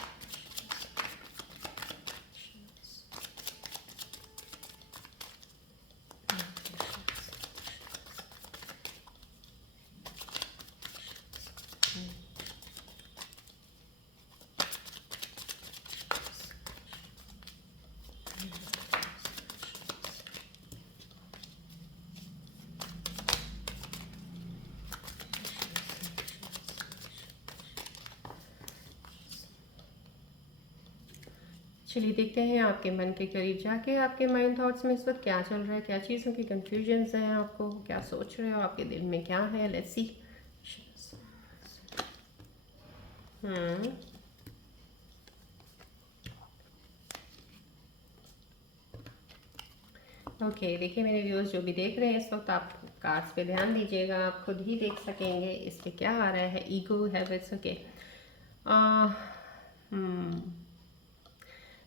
चलिए देखते हैं आपके मन के करीब जाके आपके माइंड थॉट्स में इस वक्त क्या चल रहा है, क्या चीज़ों की कंफ्यूजन्स हैं, आपको क्या सोच रहे हो, आपके दिल में क्या है। Let's see. ओके देखिए मेरे व्यूअर्स जो भी देख रहे हैं इस वक्त, आप कार्ड्स पे ध्यान दीजिएगा, आप खुद ही देख सकेंगे इस पे क्या आ रहा है। Ego habits. ओके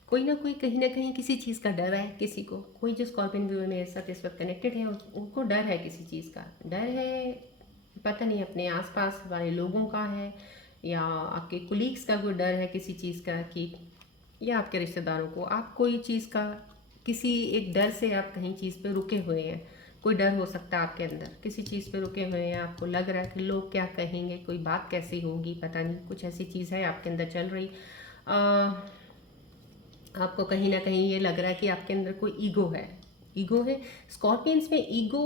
कोई ना कोई कहीं ना कहीं किसी चीज़ का डर है किसी को। कोई जो स्कॉर्पियन व्यूअर मेरे साथ इस वक्त कनेक्टेड है उनको डर है, किसी चीज़ का डर है, पता नहीं अपने आसपास वाले लोगों का है या आपके कुलीग्स का कोई डर है किसी चीज़ का, कि या आपके रिश्तेदारों को आप कोई चीज़ का किसी एक डर से आप कहीं चीज़ पे रुके हुए हैं। कोई डर हो सकता है आपके अंदर, किसी चीज़ पे रुके हुए हैं, आपको लग रहा है कि लोग क्या कहेंगे, कोई बात कैसी होगी, पता नहीं कुछ ऐसी चीज़ है आपके अंदर चल रही। आपको कहीं ना कहीं ये लग रहा है कि आपके अंदर कोई ईगो है। ईगो है स्कॉर्पियंस में, ईगो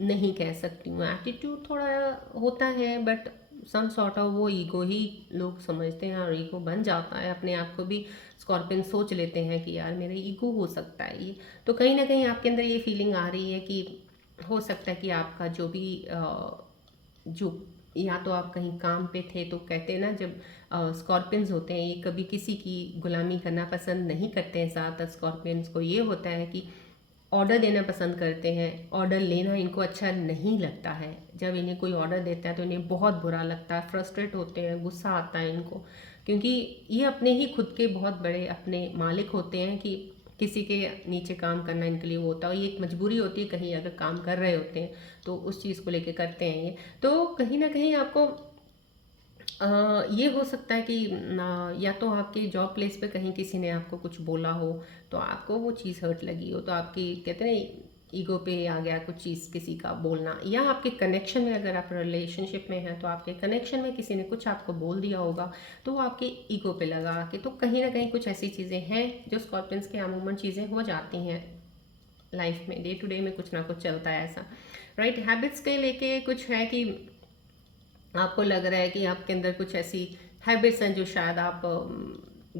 नहीं कह सकती हूँ, एटीट्यूड थोड़ा होता है, बट सम सॉर्ट ऑफ वो ईगो ही लोग समझते हैं और ईगो बन जाता है। अपने आप को भी स्कॉर्पियन सोच लेते हैं कि यार मेरा ईगो हो सकता है ये। तो कहीं ना कहीं आपके अंदर ये फीलिंग आ रही है कि हो सकता है कि आपका जो भी जो या तो आप कहीं काम पे थे, तो कहते हैं ना जब स्कॉर्पियंस होते हैं ये कभी किसी की गुलामी करना पसंद नहीं करते हैं। ज़्यादातर स्कॉर्पियंस को ये होता है कि ऑर्डर देना पसंद करते हैं, ऑर्डर लेना इनको अच्छा नहीं लगता है। जब इन्हें कोई ऑर्डर देता है तो इन्हें बहुत बुरा लगता है, फ्रस्ट्रेट होते हैं, गुस्सा आता है इनको, क्योंकि ये अपने ही खुद के बहुत बड़े अपने मालिक होते हैं कि किसी के नीचे काम करना इनके लिए वो होता है। ये एक मजबूरी होती है, कहीं अगर काम कर रहे होते हैं तो उस चीज़ को लेके करते हैं ये। तो कहीं ना कहीं आपको ये हो सकता है कि या तो आपकी जॉब प्लेस पे कहीं किसी ने आपको कुछ बोला हो तो आपको वो चीज़ हर्ट लगी हो, तो आपकी कहते हैं ईगो पे आ गया कुछ चीज़ किसी का बोलना, या आपके कनेक्शन में अगर आप रिलेशनशिप में हैं तो आपके कनेक्शन में किसी ने कुछ आपको बोल दिया होगा तो वो आपके ईगो पे लगा के। तो कहीं ना कहीं कुछ ऐसी चीज़ें हैं जो स्कॉर्पियंस के अमूमन चीज़ें हो जाती हैं लाइफ में, डे टू डे में कुछ ना कुछ चलता है ऐसा, राइट। हैबिट्स के लेके कुछ है कि आपको लग रहा है कि आपके अंदर कुछ ऐसी हैबिट्स हैं जो शायद आप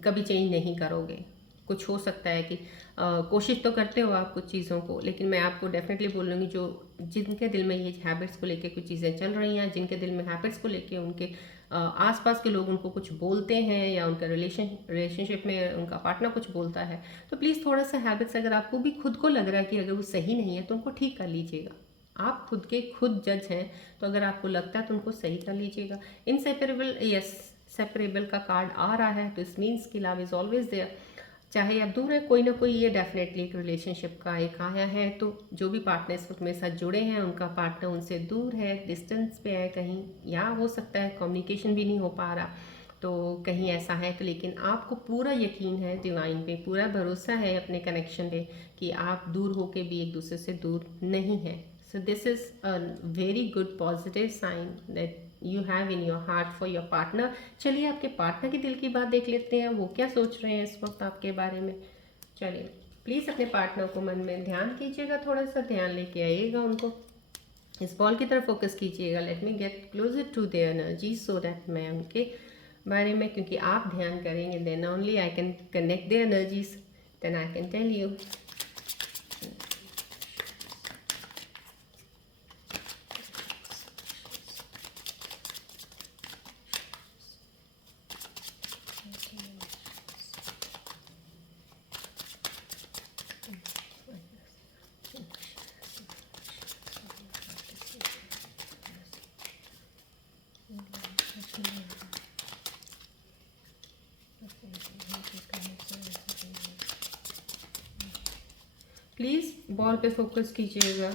कभी चेंज नहीं करोगे। कुछ हो सकता है कि कोशिश तो करते हो आप कुछ चीज़ों को, लेकिन मैं आपको डेफिनेटली बोलूँगी जो जिनके दिल में ये हैबिट्स को लेके कुछ चीज़ें चल रही हैं, जिनके दिल में हैबिट्स को लेके उनके आसपास के लोग उनको कुछ बोलते हैं या उनका रिलेशनशिप में उनका पार्टनर कुछ बोलता है, तो प्लीज़ थोड़ा सा हैबिट्स अगर आपको भी खुद को लग रहा है कि अगर वो सही नहीं है तो उनको ठीक कर लीजिएगा। आप खुद के खुद जज हैं, तो अगर आपको लगता है तो उनको सही कर लीजिएगा। इनसेपरेबल, यस, सेपरेबल का कार्ड आ रहा है तो इस मीन्स की लव इज़ ऑलवेज देयर। चाहे आप दूर है, कोई ना कोई ये डेफिनेटली एक रिलेशनशिप का एक आया है। तो जो भी पार्टनर्स मेरे साथ जुड़े हैं उनका पार्टनर उनसे दूर है, डिस्टेंस पे है कहीं, या हो सकता है कम्युनिकेशन भी नहीं हो पा रहा, तो कहीं ऐसा है। तो लेकिन आपको पूरा यकीन है डिवाइन पे, पूरा भरोसा है अपने कनेक्शन पे कि आप दूर होके भी एक दूसरे से दूर नहीं है। So this is a very good positive sign that you have in your heart for your partner. चलिए आपके पार्टनर के दिल की बात देख लेते हैं, वो क्या सोच रहे हैं इस वक्त आपके बारे में। चलिए प्लीज़ अपने पार्टनर को मन में ध्यान कीजिएगा, थोड़ा सा ध्यान लेके आइएगा, उनको इस बॉल की तरफ फोकस कीजिएगा। Let me get closer to their energy so that मैं उनके बारे में, क्योंकि आप ध्यान करेंगे then only I can connect their energies then I can tell you. Please ball पे फोकस कीजिएगा।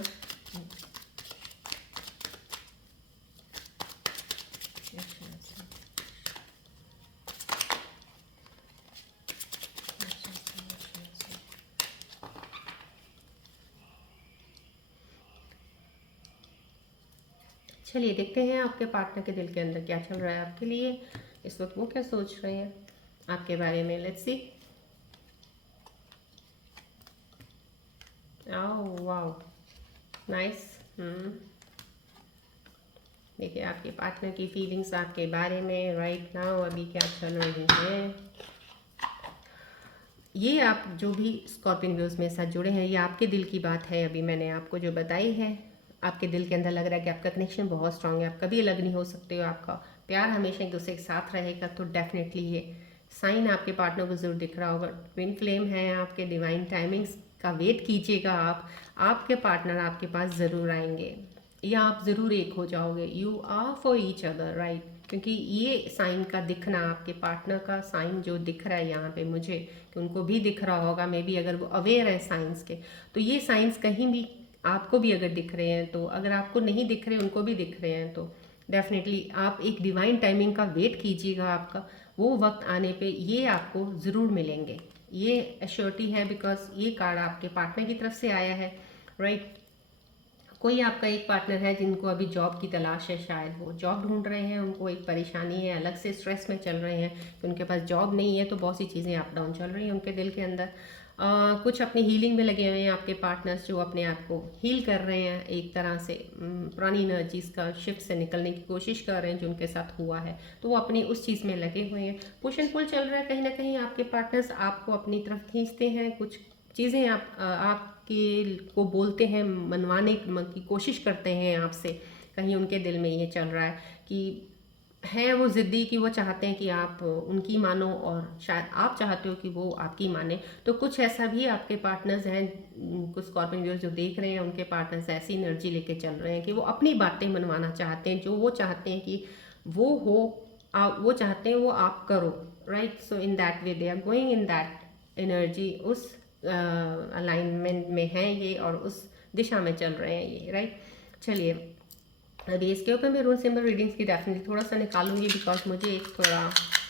चलिए देखते हैं आपके पार्टनर के दिल के अंदर क्या चल रहा है आपके लिए इस वक्त, वो क्या सोच रहे हैं आपके बारे में। Let's see. Oh wow, nice. देखिए आपके पार्टनर की फीलिंग्स आपके बारे में राइट नाउ अभी क्या चल रही है। ये आप जो भी स्कॉर्पियन व्यूज़ में साथ जुड़े हैं, ये आपके दिल की बात है। अभी मैंने आपको जो बताई है, आपके दिल के अंदर लग रहा है कि आपका कनेक्शन बहुत स्ट्रांग है, आप कभी अलग नहीं हो सकते हो, आपका प्यार हमेशा एक दूसरे के साथ रहेगा। तो डेफिनेटली ये साइन आपके पार्टनर को ज़रूर दिख रहा होगा। ट्विन फ्लेम है आपके, डिवाइन टाइमिंग्स का वेट कीजिएगा आप। आपके पार्टनर आपके पास ज़रूर आएंगे या आप ज़रूर एक हो जाओगे। You are for each other right, क्योंकि ये साइन का दिखना, आपके पार्टनर का साइन जो दिख रहा है यहाँ पे मुझे, कि उनको भी दिख रहा होगा मे बी, अगर वो अवेयर है साइंस के, तो ये साइंस कहीं भी आपको भी अगर दिख रहे हैं, तो अगर आपको नहीं दिख रहे उनको भी दिख रहे हैं, तो डेफिनेटली आप एक डिवाइन टाइमिंग का वेट कीजिएगा। आपका वो वक्त आने पे ये आपको ज़रूर मिलेंगे, ये एश्योरिटी है, बिकॉज ये कार्ड आपके पार्टनर की तरफ से आया है राइट। कोई आपका एक पार्टनर है जिनको अभी जॉब की तलाश है, शायद वो जॉब ढूंढ रहे हैं, उनको एक परेशानी है, अलग से स्ट्रेस में चल रहे हैं कि उनके पास जॉब नहीं है, तो बहुत सी चीज़ें अप डाउन चल रही हैं उनके दिल के अंदर। कुछ अपनी हीलिंग में लगे हुए हैं आपके पार्टनर्स, जो अपने आप को हील कर रहे हैं एक तरह से, पुरानी एनर्जीज का शिफ्ट से निकलने की कोशिश कर रहे हैं जो उनके साथ हुआ है, तो वो अपनी उस चीज़ में लगे हुए हैं। पुश एंड पुल चल रहा है, कहीं ना कहीं आपके पार्टनर्स आपको अपनी तरफ खींचते हैं, कुछ चीज़ें आपके को बोलते हैं, मनवाने की कोशिश करते हैं आपसे। कहीं उनके दिल में ये चल रहा है कि है वो ज़िद्दी, कि वो चाहते हैं कि आप उनकी मानो और शायद आप चाहते हो कि वो आपकी माने। तो कुछ ऐसा भी आपके पार्टनर्स हैं, कुछ स्कॉर्पियन व्यूअर्स जो देख रहे हैं, उनके पार्टनर्स ऐसी एनर्जी लेके चल रहे हैं कि वो अपनी बातें मनवाना चाहते हैं, जो वो चाहते हैं कि वो हो, वो चाहते हैं वो आप करो right. So in that way they are going in that energy, उस अलाइनमेंट में हैं ये, और उस दिशा में चल रहे हैं ये राइट। चलिए अभी इसके ऊपर मैं रून सिंबल रीडिंग्स की डेफिनेटली थोड़ा सा निकालूंगी, बिकॉज मुझे एक थोड़ा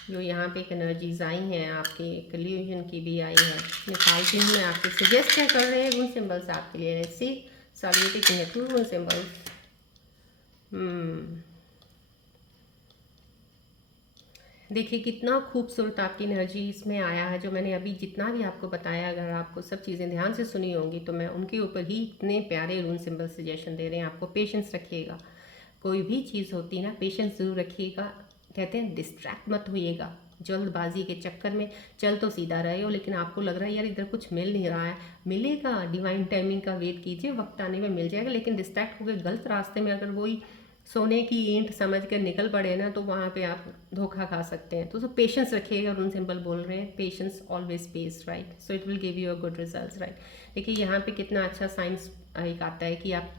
जो यहाँ पे एक एनर्जीज आई हैं आपकी, कल्यूजन की भी आई है, निकालती हूँ मैं आपके सजेस्ट क्या कर रहे हैं रून सिंबल्स आपके लिए। सी सॉलिडिटी रून सिंबल्स। देखिए कितना खूबसूरत आपकी एनर्जी इसमें आया है, जो मैंने अभी जितना भी आपको बताया, अगर आपको सब चीज़ें ध्यान से सुनी होंगी तो मैं उनके ऊपर ही इतने प्यारे रून सिंबल सजेशन दे रहे हैं आपको। पेशेंस रखिएगा, कोई भी चीज़ होती है ना, पेशेंस ज़रूर रखिएगा। कहते हैं डिस्ट्रैक्ट मत होइएगा, जल्दबाजी के चक्कर में चल तो सीधा रहे हो, लेकिन आपको लग रहा है यार इधर कुछ मिल नहीं रहा है, मिलेगा। डिवाइन टाइमिंग का वेट कीजिए, वक्त आने में मिल जाएगा। लेकिन डिस्ट्रैक्ट हो गए गलत रास्ते में, अगर वही सोने की ईंट समझ कर निकल पड़े ना, तो वहाँ पे आप धोखा खा सकते हैं। तो पेशेंस रखिएगा, रून सिंबल बोल रहे हैं patience always pays right, so it will give you a good results right. देखिए यहाँ पे कितना अच्छा साइंस एक आता है कि आप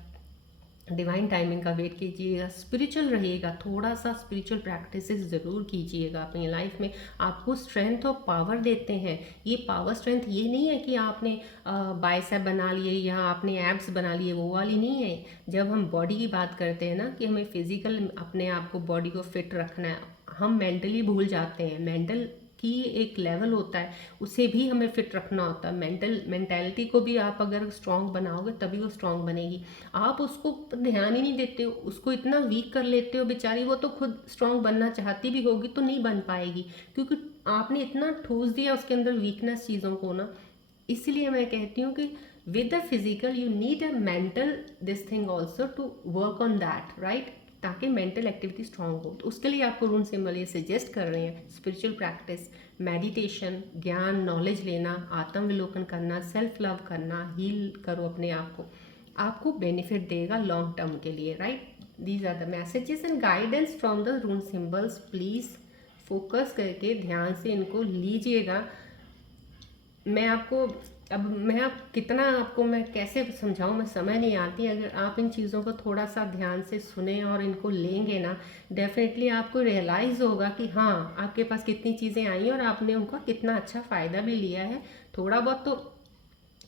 डिवाइन टाइमिंग का वेट कीजिएगा, स्पिरिचुअल रहिएगा, थोड़ा सा स्पिरिचुअल प्रैक्टिसेस ज़रूर कीजिएगा अपनी लाइफ में। आपको स्ट्रेंथ और पावर देते हैं। ये पावर स्ट्रेंथ ये नहीं है कि आपने बाइसेप बना लिए या आपने एब्स बना लिए, वो वाली नहीं है। जब हम बॉडी की बात करते हैं ना, कि हमें फिजिकल अपने आप को, बॉडी को फिट रखना है, हम मेंटली भूल जाते हैं। मेंटल की एक लेवल होता है, उसे भी हमें फिट रखना होता है। मेंटालिटी को भी आप अगर स्ट्रांग बनाओगे तभी वो स्ट्रांग बनेगी। आप उसको ध्यान ही नहीं देते हो, उसको इतना वीक कर लेते हो, बेचारी वो तो खुद स्ट्रांग बनना चाहती भी होगी तो नहीं बन पाएगी, क्योंकि आपने इतना ठूस दिया उसके अंदर वीकनेस चीज़ों को ना। इसलिए मैं कहती हूँ कि with the physical you need a mental this thing also to work on that right. ताकि मेंटल एक्टिविटी स्ट्रांग हो। तो उसके लिए आपको रून सिंबल ये सजेस्ट कर रहे हैं स्पिरिचुअल प्रैक्टिस, मेडिटेशन, ज्ञान नॉलेज लेना, आत्मविलोकन करना, सेल्फ लव करना, हील करो अपने आप को, आपको बेनिफिट देगा लॉन्ग टर्म के लिए, right. These are the messages and guidance from the rune symbols. Please focus करके ध्यान से इनको लीजिएगा। मैं आप कितना आपको मैं कैसे समझाऊं, मैं समझ नहीं आती। अगर आप इन चीज़ों को थोड़ा सा ध्यान से सुने और इनको लेंगे ना, डेफिनेटली आपको रियलाइज़ होगा कि हाँ, आपके पास कितनी चीज़ें आई और आपने उनका कितना अच्छा फ़ायदा भी लिया है। थोड़ा बहुत तो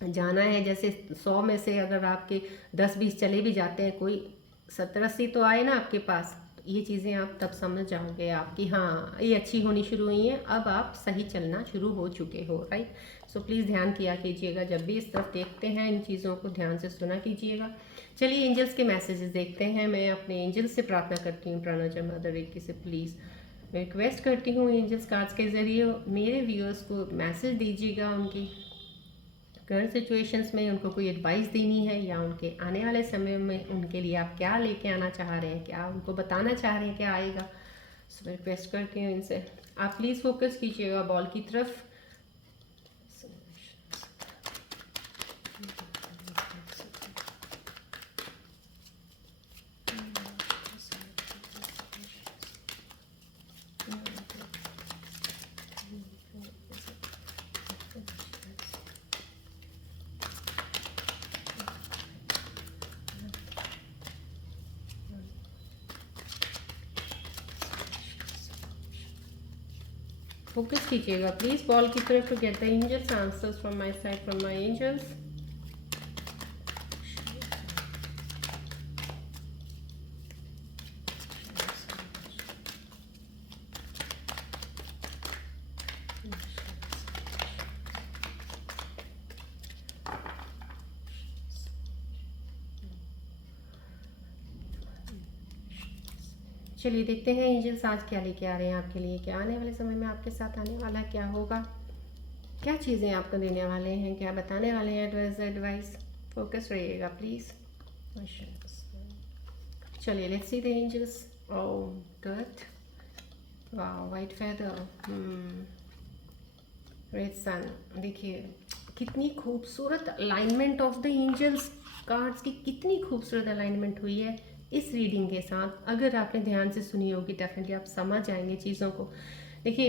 जाना है, जैसे 100 में से अगर आपके 10-20 चले भी जाते हैं, कोई 70-80 तो आए ना आपके पास। ये चीज़ें आप तब समझ जाओगे आप कि हाँ, ये अच्छी होनी शुरू हुई हैं, अब आप सही चलना शुरू हो चुके हो, राइट। सो प्लीज़ ध्यान किया कीजिएगा, जब भी इस तरफ देखते हैं इन चीज़ों को ध्यान से सुना कीजिएगा। चलिए एंजल्स के मैसेजेस देखते हैं। मैं अपने एंजल्स से प्रार्थना करती हूँ, प्राणाजा मदर रेकी से प्लीज़ मैं रिक्वेस्ट करती हूँ एंजल्स कार्ड्स के ज़रिए मेरे व्यूअर्स को मैसेज दीजिएगा। उनकी करंट सिचुएशंस में उनको कोई एडवाइस देनी है या उनके आने वाले समय में उनके लिए आप क्या लेके आना चाह रहे हैं, क्या उनको बताना चाह रहे हैं, क्या आएगा। सो मैं रिक्वेस्ट करती हूँ इनसे, आप प्लीज़ फोकस कीजिएगा बॉल की तरफ। फोकस कीजिएगा प्लीज बॉल की तरफ to get the angels answers from my side, from my angels. चलिए देखते हैं एंजल्स आज क्या लेके आ रहे हैं आपके लिए, क्या आने वाले समय में आपके साथ आने वाला है, क्या होगा, क्या चीज़ें आपको देने वाले हैं, क्या बताने वाले हैं। एडवाइस फोकस रहिएगा प्लीज़। चलिए let's see the angels. Oh good, wow, white feather, red sun. देखिए कितनी खूबसूरत alignment of the angels cards की, कितनी खूबसूरत अलाइनमेंट हुई है इस रीडिंग के साथ। अगर आपने ध्यान से सुनी होगी डेफिनेटली आप समझ जाएंगे चीज़ों को। देखिए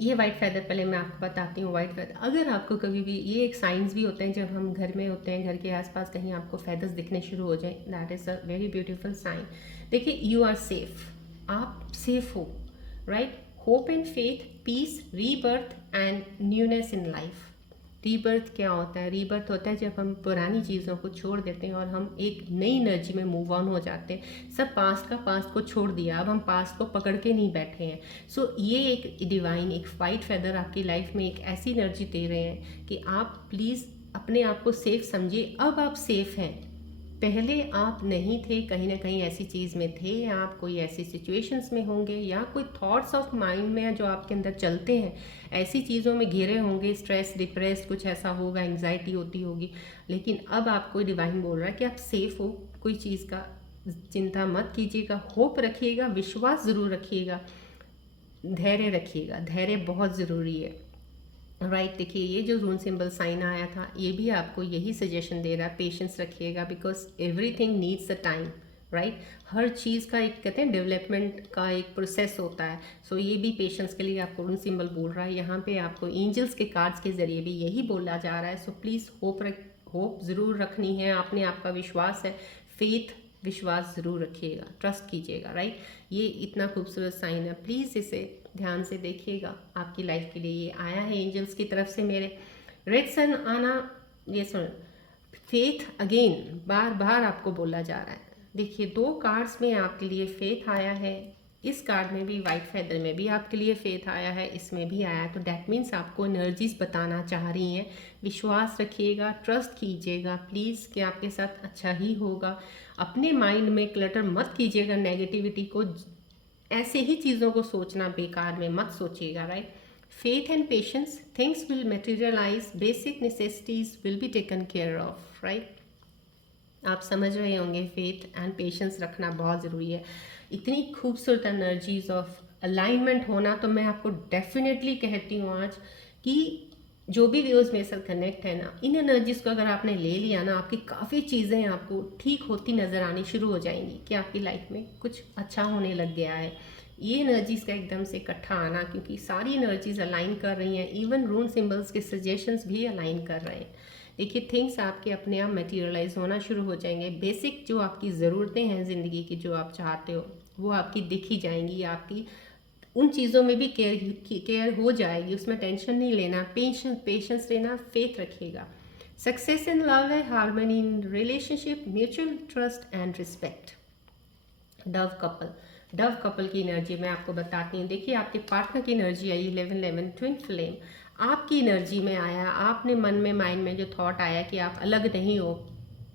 ये वाइट फेदर, पहले मैं आपको बताती हूँ वाइट फेदर। अगर आपको कभी भी, ये एक साइंस भी होते हैं जब हम घर में होते हैं, घर के आसपास कहीं आपको फेदर्स दिखने शुरू हो जाए, that is a very beautiful sign. देखिए यू आर सेफ, आप सेफ हो, right. Hope and faith, peace, rebirth and newness in life. Rebirth क्या होता है? रीबर्थ होता है जब हम पुरानी चीज़ों को छोड़ देते हैं और हम एक नई एनर्जी में मूव ऑन हो जाते हैं। सब पास्ट का पास्ट को छोड़ दिया, अब हम पास्ट को पकड़ के नहीं बैठे हैं। सो ये एक डिवाइन, एक वाइट फेदर आपकी लाइफ में एक ऐसी एनर्जी दे रहे हैं कि आप प्लीज़ अपने आप को सेफ समझिए। अब आप सेफ हैं, पहले आप नहीं थे, कहीं ना कहीं ऐसी चीज़ में थे, आप कोई ऐसी सिचुएशंस में होंगे या कोई थॉट्स ऑफ माइंड में जो आपके अंदर चलते हैं, ऐसी चीज़ों में घिरे होंगे, स्ट्रेस, डिप्रेस, कुछ ऐसा होगा, एंग्जाइटी होती होगी। लेकिन अब आपको डिवाइन बोल रहा है कि आप सेफ हो, कोई चीज़ का चिंता मत कीजिएगा, होप रखिएगा, विश्वास ज़रूर रखिएगा, धैर्य रखिएगा। धैर्य बहुत ज़रूरी है, राइट। देखिए ये जो रून सिंबल साइन आया था, ये भी आपको यही सजेशन दे रहा है, पेशेंस रखिएगा, because everything needs a time, right. हर चीज़ का एक, कहते हैं, डेवलपमेंट का एक प्रोसेस होता है। सो ये भी पेशेंस के लिए आपको रून सिंबल बोल रहा है। यहाँ पे आपको एंजल्स के कार्ड्स के ज़रिए भी यही बोला जा रहा है। सो प्लीज़ होप ज़रूर रखनी है, आपने, आपका विश्वास है, फेथ, विश्वास ज़रूर रखिएगा, ट्रस्ट कीजिएगा, राइट। ये इतना खूबसूरत साइन है, प्लीज़ इसे ध्यान से देखिएगा। आपकी लाइफ के लिए ये आया है एंजल्स की तरफ से। मेरे रेड सन आना, ये सुन, फेथ अगेन बार बार आपको बोला जा रहा है। देखिए 2 कार्ड्स में आपके लिए फेथ आया है, इस कार्ड में भी, वाइट फेदर में भी आपके लिए फेथ आया है, इसमें भी आया है। तो डैट मीन्स आपको एनर्जीज बताना चाह रही हैं, विश्वास रखिएगा, ट्रस्ट कीजिएगा प्लीज़ कि आपके साथ अच्छा ही होगा। अपने माइंड में क्लटर मत कीजिएगा, नेगेटिविटी को, ऐसे ही चीज़ों को सोचना बेकार में मत सोचिएगा, right. Faith and patience, things will materialize, basic necessities will be taken care of, right. आप समझ रहे होंगे फेथ एंड पेशेंस रखना बहुत ज़रूरी है। इतनी खूबसूरत एनर्जीज ऑफ अलाइनमेंट होना, तो मैं आपको डेफिनेटली कहती हूँ आज कि जो भी व्यूअर्स मेरे साथ कनेक्ट है ना, इन एनर्जीज को अगर आपने ले लिया ना, आपकी काफ़ी चीज़ें आपको ठीक होती नज़र आनी शुरू हो जाएंगी कि आपकी लाइफ में कुछ अच्छा होने लग गया है। ये एनर्जीज़ का एकदम से इकट्ठा आना, क्योंकि सारी एनर्जीज अलाइन कर रही हैं, इवन रून सिंबल्स के सजेशंस भी अलाइन कर रहे हैं। देखिए थिंग्स आपके अपने आप मटेरियलाइज होना शुरू हो जाएंगे। बेसिक जो आपकी ज़रूरतें हैं ज़िंदगी की, जो आप चाहते हो, वो आपकी दिखी जाएंगी। आपकी उन चीज़ों में भी केयर हो जाएगी, उसमें टेंशन नहीं लेना, पेशेंस लेना, फेथ रखिएगा। सक्सेस इन लव है, harmony in relationship, mutual trust and respect. Dove couple की एनर्जी मैं आपको बताती हूँ। देखिए आपके पार्टनर की एनर्जी आई 11-11 ट्विन फ्लेम, आपकी एनर्जी में आया। आपने मन में माइंड में जो थॉट आया कि आप अलग नहीं हो,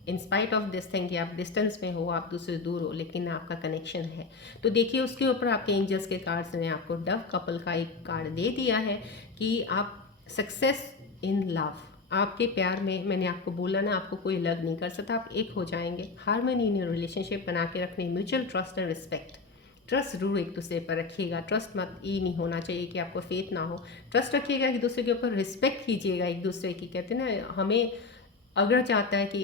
in spite of this thing कि आप डिस्टेंस में हो, आप दूसरे दूर हो, लेकिन आपका कनेक्शन है। तो देखिए उसके ऊपर आपके एंजल्स के कार्ड्स ने आपको डव कपल का एक कार्ड दे दिया है कि आप सक्सेस इन लव, आपके प्यार में, मैंने आपको बोला ना, आपको कोई अलग नहीं कर सकता, आप एक हो जाएंगे। हार्मनी इन रिलेशनशिप बना के रखनी, mutual trust and respect. Trust जरूर एक दूसरे पर रखिएगा। ट्रस्ट मत ये नहीं होना चाहिए कि आपको फेथ ना हो। ट्रस्ट रखिएगा एक दूसरे के ऊपर, रिस्पेक्ट कीजिएगा एक दूसरे की। कहते हैं ना, हमें अगर चाहता है कि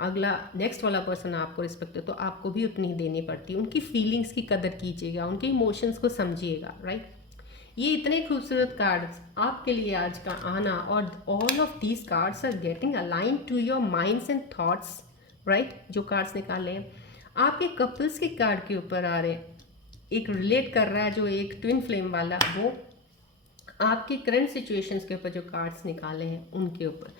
अगला नेक्स्ट वाला पर्सन आपको रिस्पेक्ट दे, तो आपको भी उतनी देनी पड़ती है। उनकी फीलिंग्स की कदर कीजिएगा, उनके इमोशंस को समझिएगा, राइट। ये इतने खूबसूरत कार्ड्स आपके लिए आज का आना, और all of these cards are getting align to your minds and thoughts, right. जो कार्ड्स निकाले हैं आपके कपल्स के कार्ड के ऊपर आ रहे हैं, एक रिलेट कर रहा है जो एक ट्विन फ्लेम वाला, वो आपके करंट सिचुएशंस के ऊपर जो कार्ड्स निकाले हैं उनके ऊपर,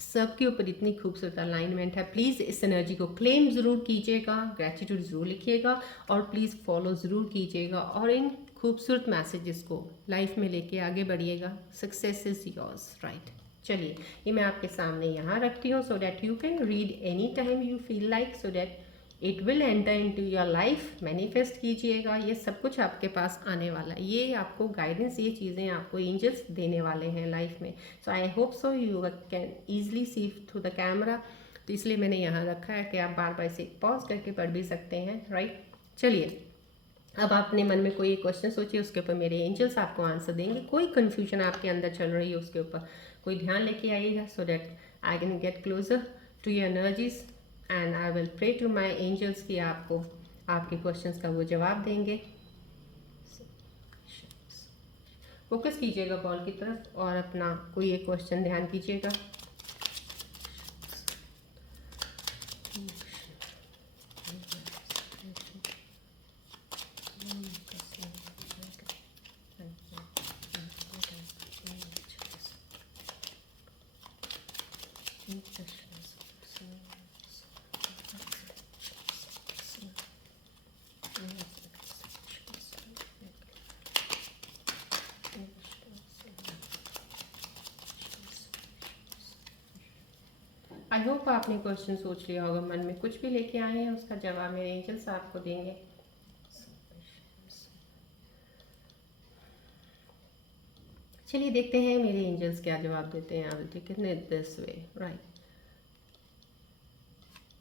सबके ऊपर इतनी खूबसूरत अलाइनमेंट है। प्लीज़ इस एनर्जी को क्लेम ज़रूर कीजिएगा, ग्रेटिट्यूड ज़रूर लिखिएगा, और प्लीज़ फॉलो ज़रूर कीजिएगा, और इन खूबसूरत मैसेजेस को लाइफ में लेके आगे बढ़िएगा। Success is yours, right. चलिए ये मैं आपके सामने यहाँ रखती हूँ, so that you can read any time you feel like, so that it will enter into your life. Manifest कीजिएगा, ये सब कुछ आपके पास आने वाला है। ये आपको गाइडेंस, ये चीज़ें आपको एंजल्स देने वाले हैं लाइफ में। So I hope so you can easily see through the camera. तो इसलिए मैंने यहाँ रखा है कि आप बार बार इसे पॉज करके पढ़ भी सकते हैं, राइट। चलिए अब आपने मन में कोई क्वेश्चन सोचिए, उसके ऊपर मेरे एंजल्स आपको आंसर देंगे। कोई कन्फ्यूजन आपके अंदर चल रही है उसके ऊपर कोई ध्यान लेके आइएगा, so that I can get closer to your energies and I will pray to my angels कि आपको आपके क्वेश्चंस का वो जवाब देंगे। फोकस कीजिएगा बॉल की तरफ और अपना कोई एक क्वेश्चन ध्यान कीजिएगा। आई होप आपने क्वेश्चन सोच लिया होगा, मन में कुछ भी लेके आए हैं उसका जवाब मेरे एंजल्स आपको देंगे। चलिए देखते हैं मेरे एंजल्स क्या जवाब देते हैं। I will take it this way, right.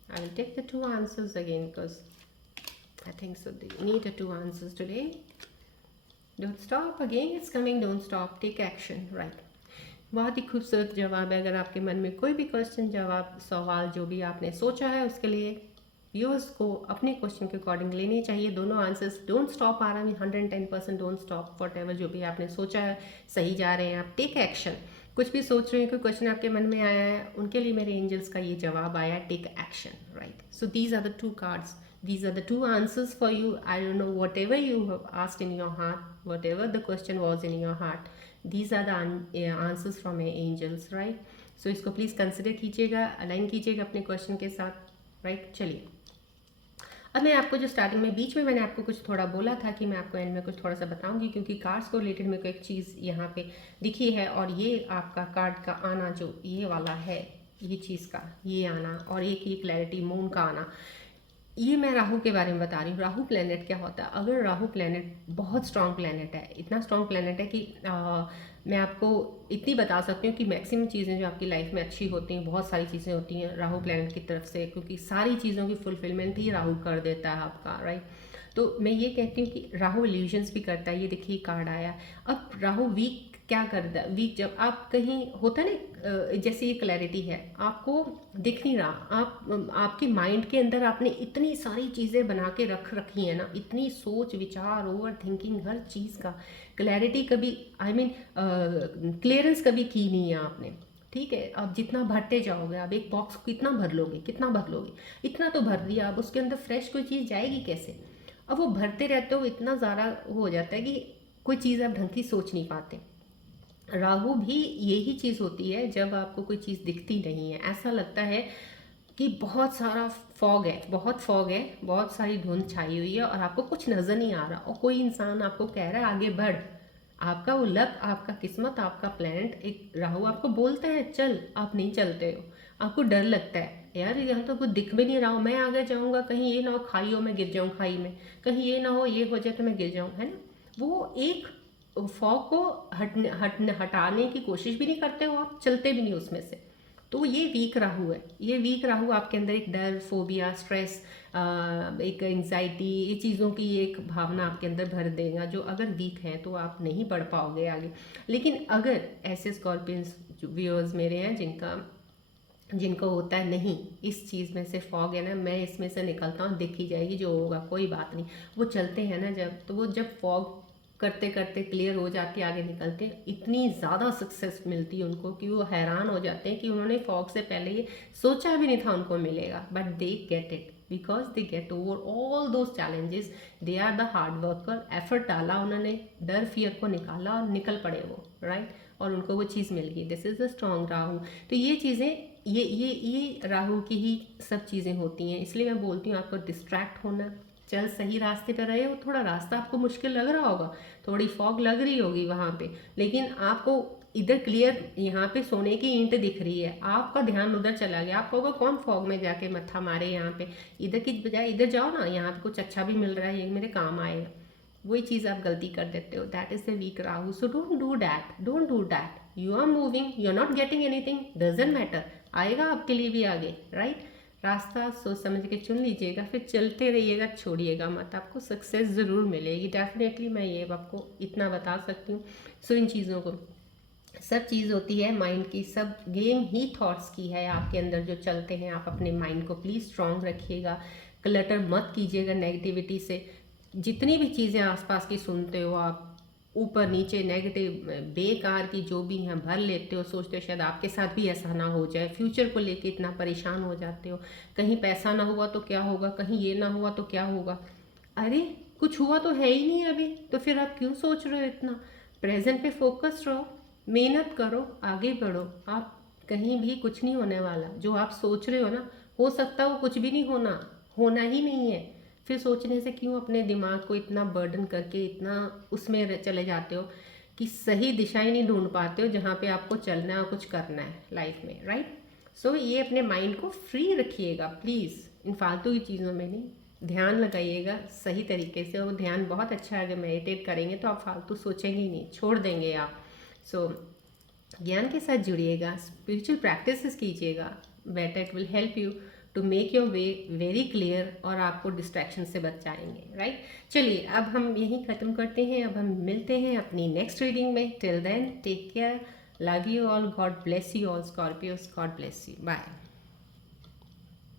I will take the two answers again because I think so they need the two answers today. Don't stop, again it's coming, don't stop, take action, right. बहुत ही खूबसूरत जवाब है। अगर आपके मन में कोई भी क्वेश्चन, जवाब, सवाल जो भी आपने सोचा है, उसके लिए व्यूअर्स को अपने क्वेश्चन के अकॉर्डिंग लेने चाहिए दोनों आंसर्स। डोंट स्टॉप आ रहा है 110%, डोंट स्टॉप। वॉट एवर जो भी आपने सोचा है सही जा रहे हैं आप, टेक एक्शन। कुछ भी सोच रहे हैं, कोई क्वेश्चन आपके मन में आया है, उनके लिए मेरे एंजल्स का ये जवाब आया, take action, right. So these are the two cards, these are the two answers for you. I don't know, whatever you have asked in your heart, whatever the question was in your heart, these are the answers from your angels, right. so इसको please consider कीजिएगा, align कीजिएगा अपने question के साथ, right. चलिए अब मैं आपको जो स्टार्टिंग में बीच में मैंने आपको कुछ थोड़ा बोला था कि मैं आपको एंड में कुछ थोड़ा सा बताऊंगी, क्योंकि कार्ड्स को रिलेटेड मेरे को एक चीज़ यहाँ पे दिखी है, और ये आपका कार्ड का आना जो ये वाला है, ये चीज़ का ये आना, और एक ये क्लैरिटी मून का आना, ये मैं राहु के बारे में बता रही हूँ। राहु प्लेनेट क्या होता है? अगर राहु प्लेनेट बहुत स्ट्रांग प्लेनेट है, इतना स्ट्रांग प्लेनेट है कि मैं आपको इतनी बता सकती हूँ कि मैक्सिमम चीज़ें जो आपकी लाइफ में अच्छी होती हैं, बहुत सारी चीज़ें होती हैं राहु प्लेनेट की तरफ से, क्योंकि सारी चीज़ों की फुलफिलमेंट ही राहु कर देता है आपका, राइट। तो मैं ये कहती हूँ कि राहु इल्यूजन्स भी करता है। ये देखिए कार्ड आया। अब राहु वीक क्या करता है? वीक जब आप कहीं होता है ना, जैसे ये क्लैरिटी है, आपको दिख नहीं रहा, आपके माइंड के अंदर आपने इतनी सारी चीज़ें बना के रख रखी है ना, इतनी सोच विचार, ओवर थिंकिंग, हर चीज़ का क्लैरिटी कभी, आई मीन क्लियरेंस कभी की नहीं है आपने। ठीक है, आप जितना भरते जाओगे, आप एक बॉक्स को कितना भर लोगे, कितना भर लोगे, इतना तो भर दिया, अब उसके अंदर फ्रेश कोई चीज़ जाएगी कैसे? अब वो भरते रहते हो, इतना ज़्यादा हो जाता है कि कोई चीज़ आप ढंग की सोच नहीं पाते। राहु भी यही चीज़ होती है, जब आपको कोई चीज़ दिखती नहीं है, ऐसा लगता है कि बहुत सारा फॉग है, बहुत फॉग है, बहुत सारी धुंध छाई हुई है और आपको कुछ नज़र नहीं आ रहा, और कोई इंसान आपको कह रहा है आगे बढ़, आपका वो लक, आपका किस्मत, आपका प्लेनेट एक राहु आपको बोलता है चल, आप नहीं चलते हो। आपको डर लगता है यार यहाँ तो कुछ दिख भी नहीं रहा हो, मैं आगे जाऊँगा कहीं ये ना हो खाई हो मैं गिर जाऊँ खाई में, कहीं ये ना हो ये हो जाए तो मैं गिर जाऊँ, है ना। वो एक फॉग को हटाने की कोशिश भी नहीं करते हो आप, चलते भी नहीं उसमें से। तो ये वीक राहु है। ये वीक राहु आपके अंदर एक डर, फोबिया, स्ट्रेस, एक एंजाइटी, ये चीज़ों की एक भावना आपके अंदर भर देगा, जो अगर वीक है तो आप नहीं बढ़ पाओगे आगे। लेकिन अगर ऐसे स्कॉर्पियंस व्यूअर्स मेरे हैं जिनको होता है नहीं, इस चीज़ में से फॉग है ना, मैं इसमें से निकलता हूँ, देखी जाएगी जो होगा, कोई बात नहीं। वो चलते हैं ना जब, तो वो जब फॉग करते करते क्लियर हो जाती है, आगे निकलते हैं, इतनी ज़्यादा सक्सेस मिलती है उनको कि वो हैरान हो जाते हैं कि उन्होंने फॉग से पहले ये सोचा भी नहीं था उनको मिलेगा, but they get it because they get over all those challenges. They are the hard worker, effort डाला उन्होंने, डर फियर को निकाला और निकल पड़े वो, राइट। और उनको वो चीज़ मिल गई। This is a strong Rahu. तो ये चीज़ें, ये राहु की ही सब चीज़ें होती हैं। इसलिए मैं बोलती हूँ आपको डिस्ट्रैक्ट होना, चल सही रास्ते पर रहे हो, थोड़ा रास्ता आपको मुश्किल लग रहा होगा, थोड़ी फॉग लग रही होगी वहाँ पे, लेकिन आपको इधर क्लियर, यहाँ पे सोने की ईंट दिख रही है, आपका ध्यान उधर चला गया, आपको होगा कौन फॉग में जाके मत्था मारे यहाँ पे, इधर की बजाय इधर जाओ ना, यहाँ पे कुछ अच्छा भी मिल रहा है, ये मेरे काम आएगा। वही चीज़ आप गलती कर देते हो। That is the weak Rahu. So don't do that, don't do that. You are moving, you are not getting anything, doesn't matter, आएगा आपके लिए भी आगे, राइट। रास्ता सोच समझ के चुन लीजिएगा, फिर चलते रहिएगा, छोड़िएगा मत, आपको सक्सेस ज़रूर मिलेगी डेफिनेटली। मैं ये आपको इतना बता सकती हूँ। सो इन चीज़ों को, सब चीज़ होती है माइंड की, सब गेम ही थॉट्स की है आपके अंदर जो चलते हैं। आप अपने माइंड को प्लीज़ स्ट्रांग रखिएगा, क्लटर मत कीजिएगा नेगेटिविटी से। जितनी भी चीज़ें आसपास की सुनते हो आप, ऊपर नीचे नेगेटिव बेकार की जो भी हैं भर लेते हो, सोचते हो शायद आपके साथ भी ऐसा ना हो जाए, फ्यूचर को लेके इतना परेशान हो जाते हो, कहीं पैसा ना हुआ तो क्या होगा, कहीं ये ना हुआ तो क्या होगा। अरे कुछ हुआ तो है ही नहीं अभी, तो फिर आप क्यों सोच रहे हो इतना? प्रेजेंट पे फोकस रहो, मेहनत करो, आगे बढ़ो। आप कहीं भी कुछ नहीं होने वाला, जो आप सोच रहे हो ना, हो सकता है वो कुछ भी नहीं होना, होना ही नहीं है। फिर सोचने से क्यों अपने दिमाग को इतना बर्डन करके इतना उसमें चले जाते हो कि सही दिशा ही नहीं ढूंढ पाते हो जहाँ पे आपको चलना है और कुछ करना है लाइफ में, राइट। सो ये अपने माइंड को फ्री रखिएगा प्लीज़, इन फालतू की चीज़ों में नहीं, ध्यान लगाइएगा सही तरीके से। और ध्यान बहुत अच्छा है, अगर मेडिटेट करेंगे तो आप फालतू सोचेंगे ही नहीं, छोड़ देंगे आप। सो ज्ञान के साथ जुड़िएगा, स्पिरिचुअल प्रैक्टिसेस कीजिएगा, better it will help you to make your way very clear, और आपको डिस्ट्रैक्शन से बचाएंगे, राइट। चलिए अब हम यहीं ख़त्म करते हैं, अब हम मिलते हैं अपनी नेक्स्ट रीडिंग में। Till then take care, love you all, God bless you all Scorpios, God bless you, bye.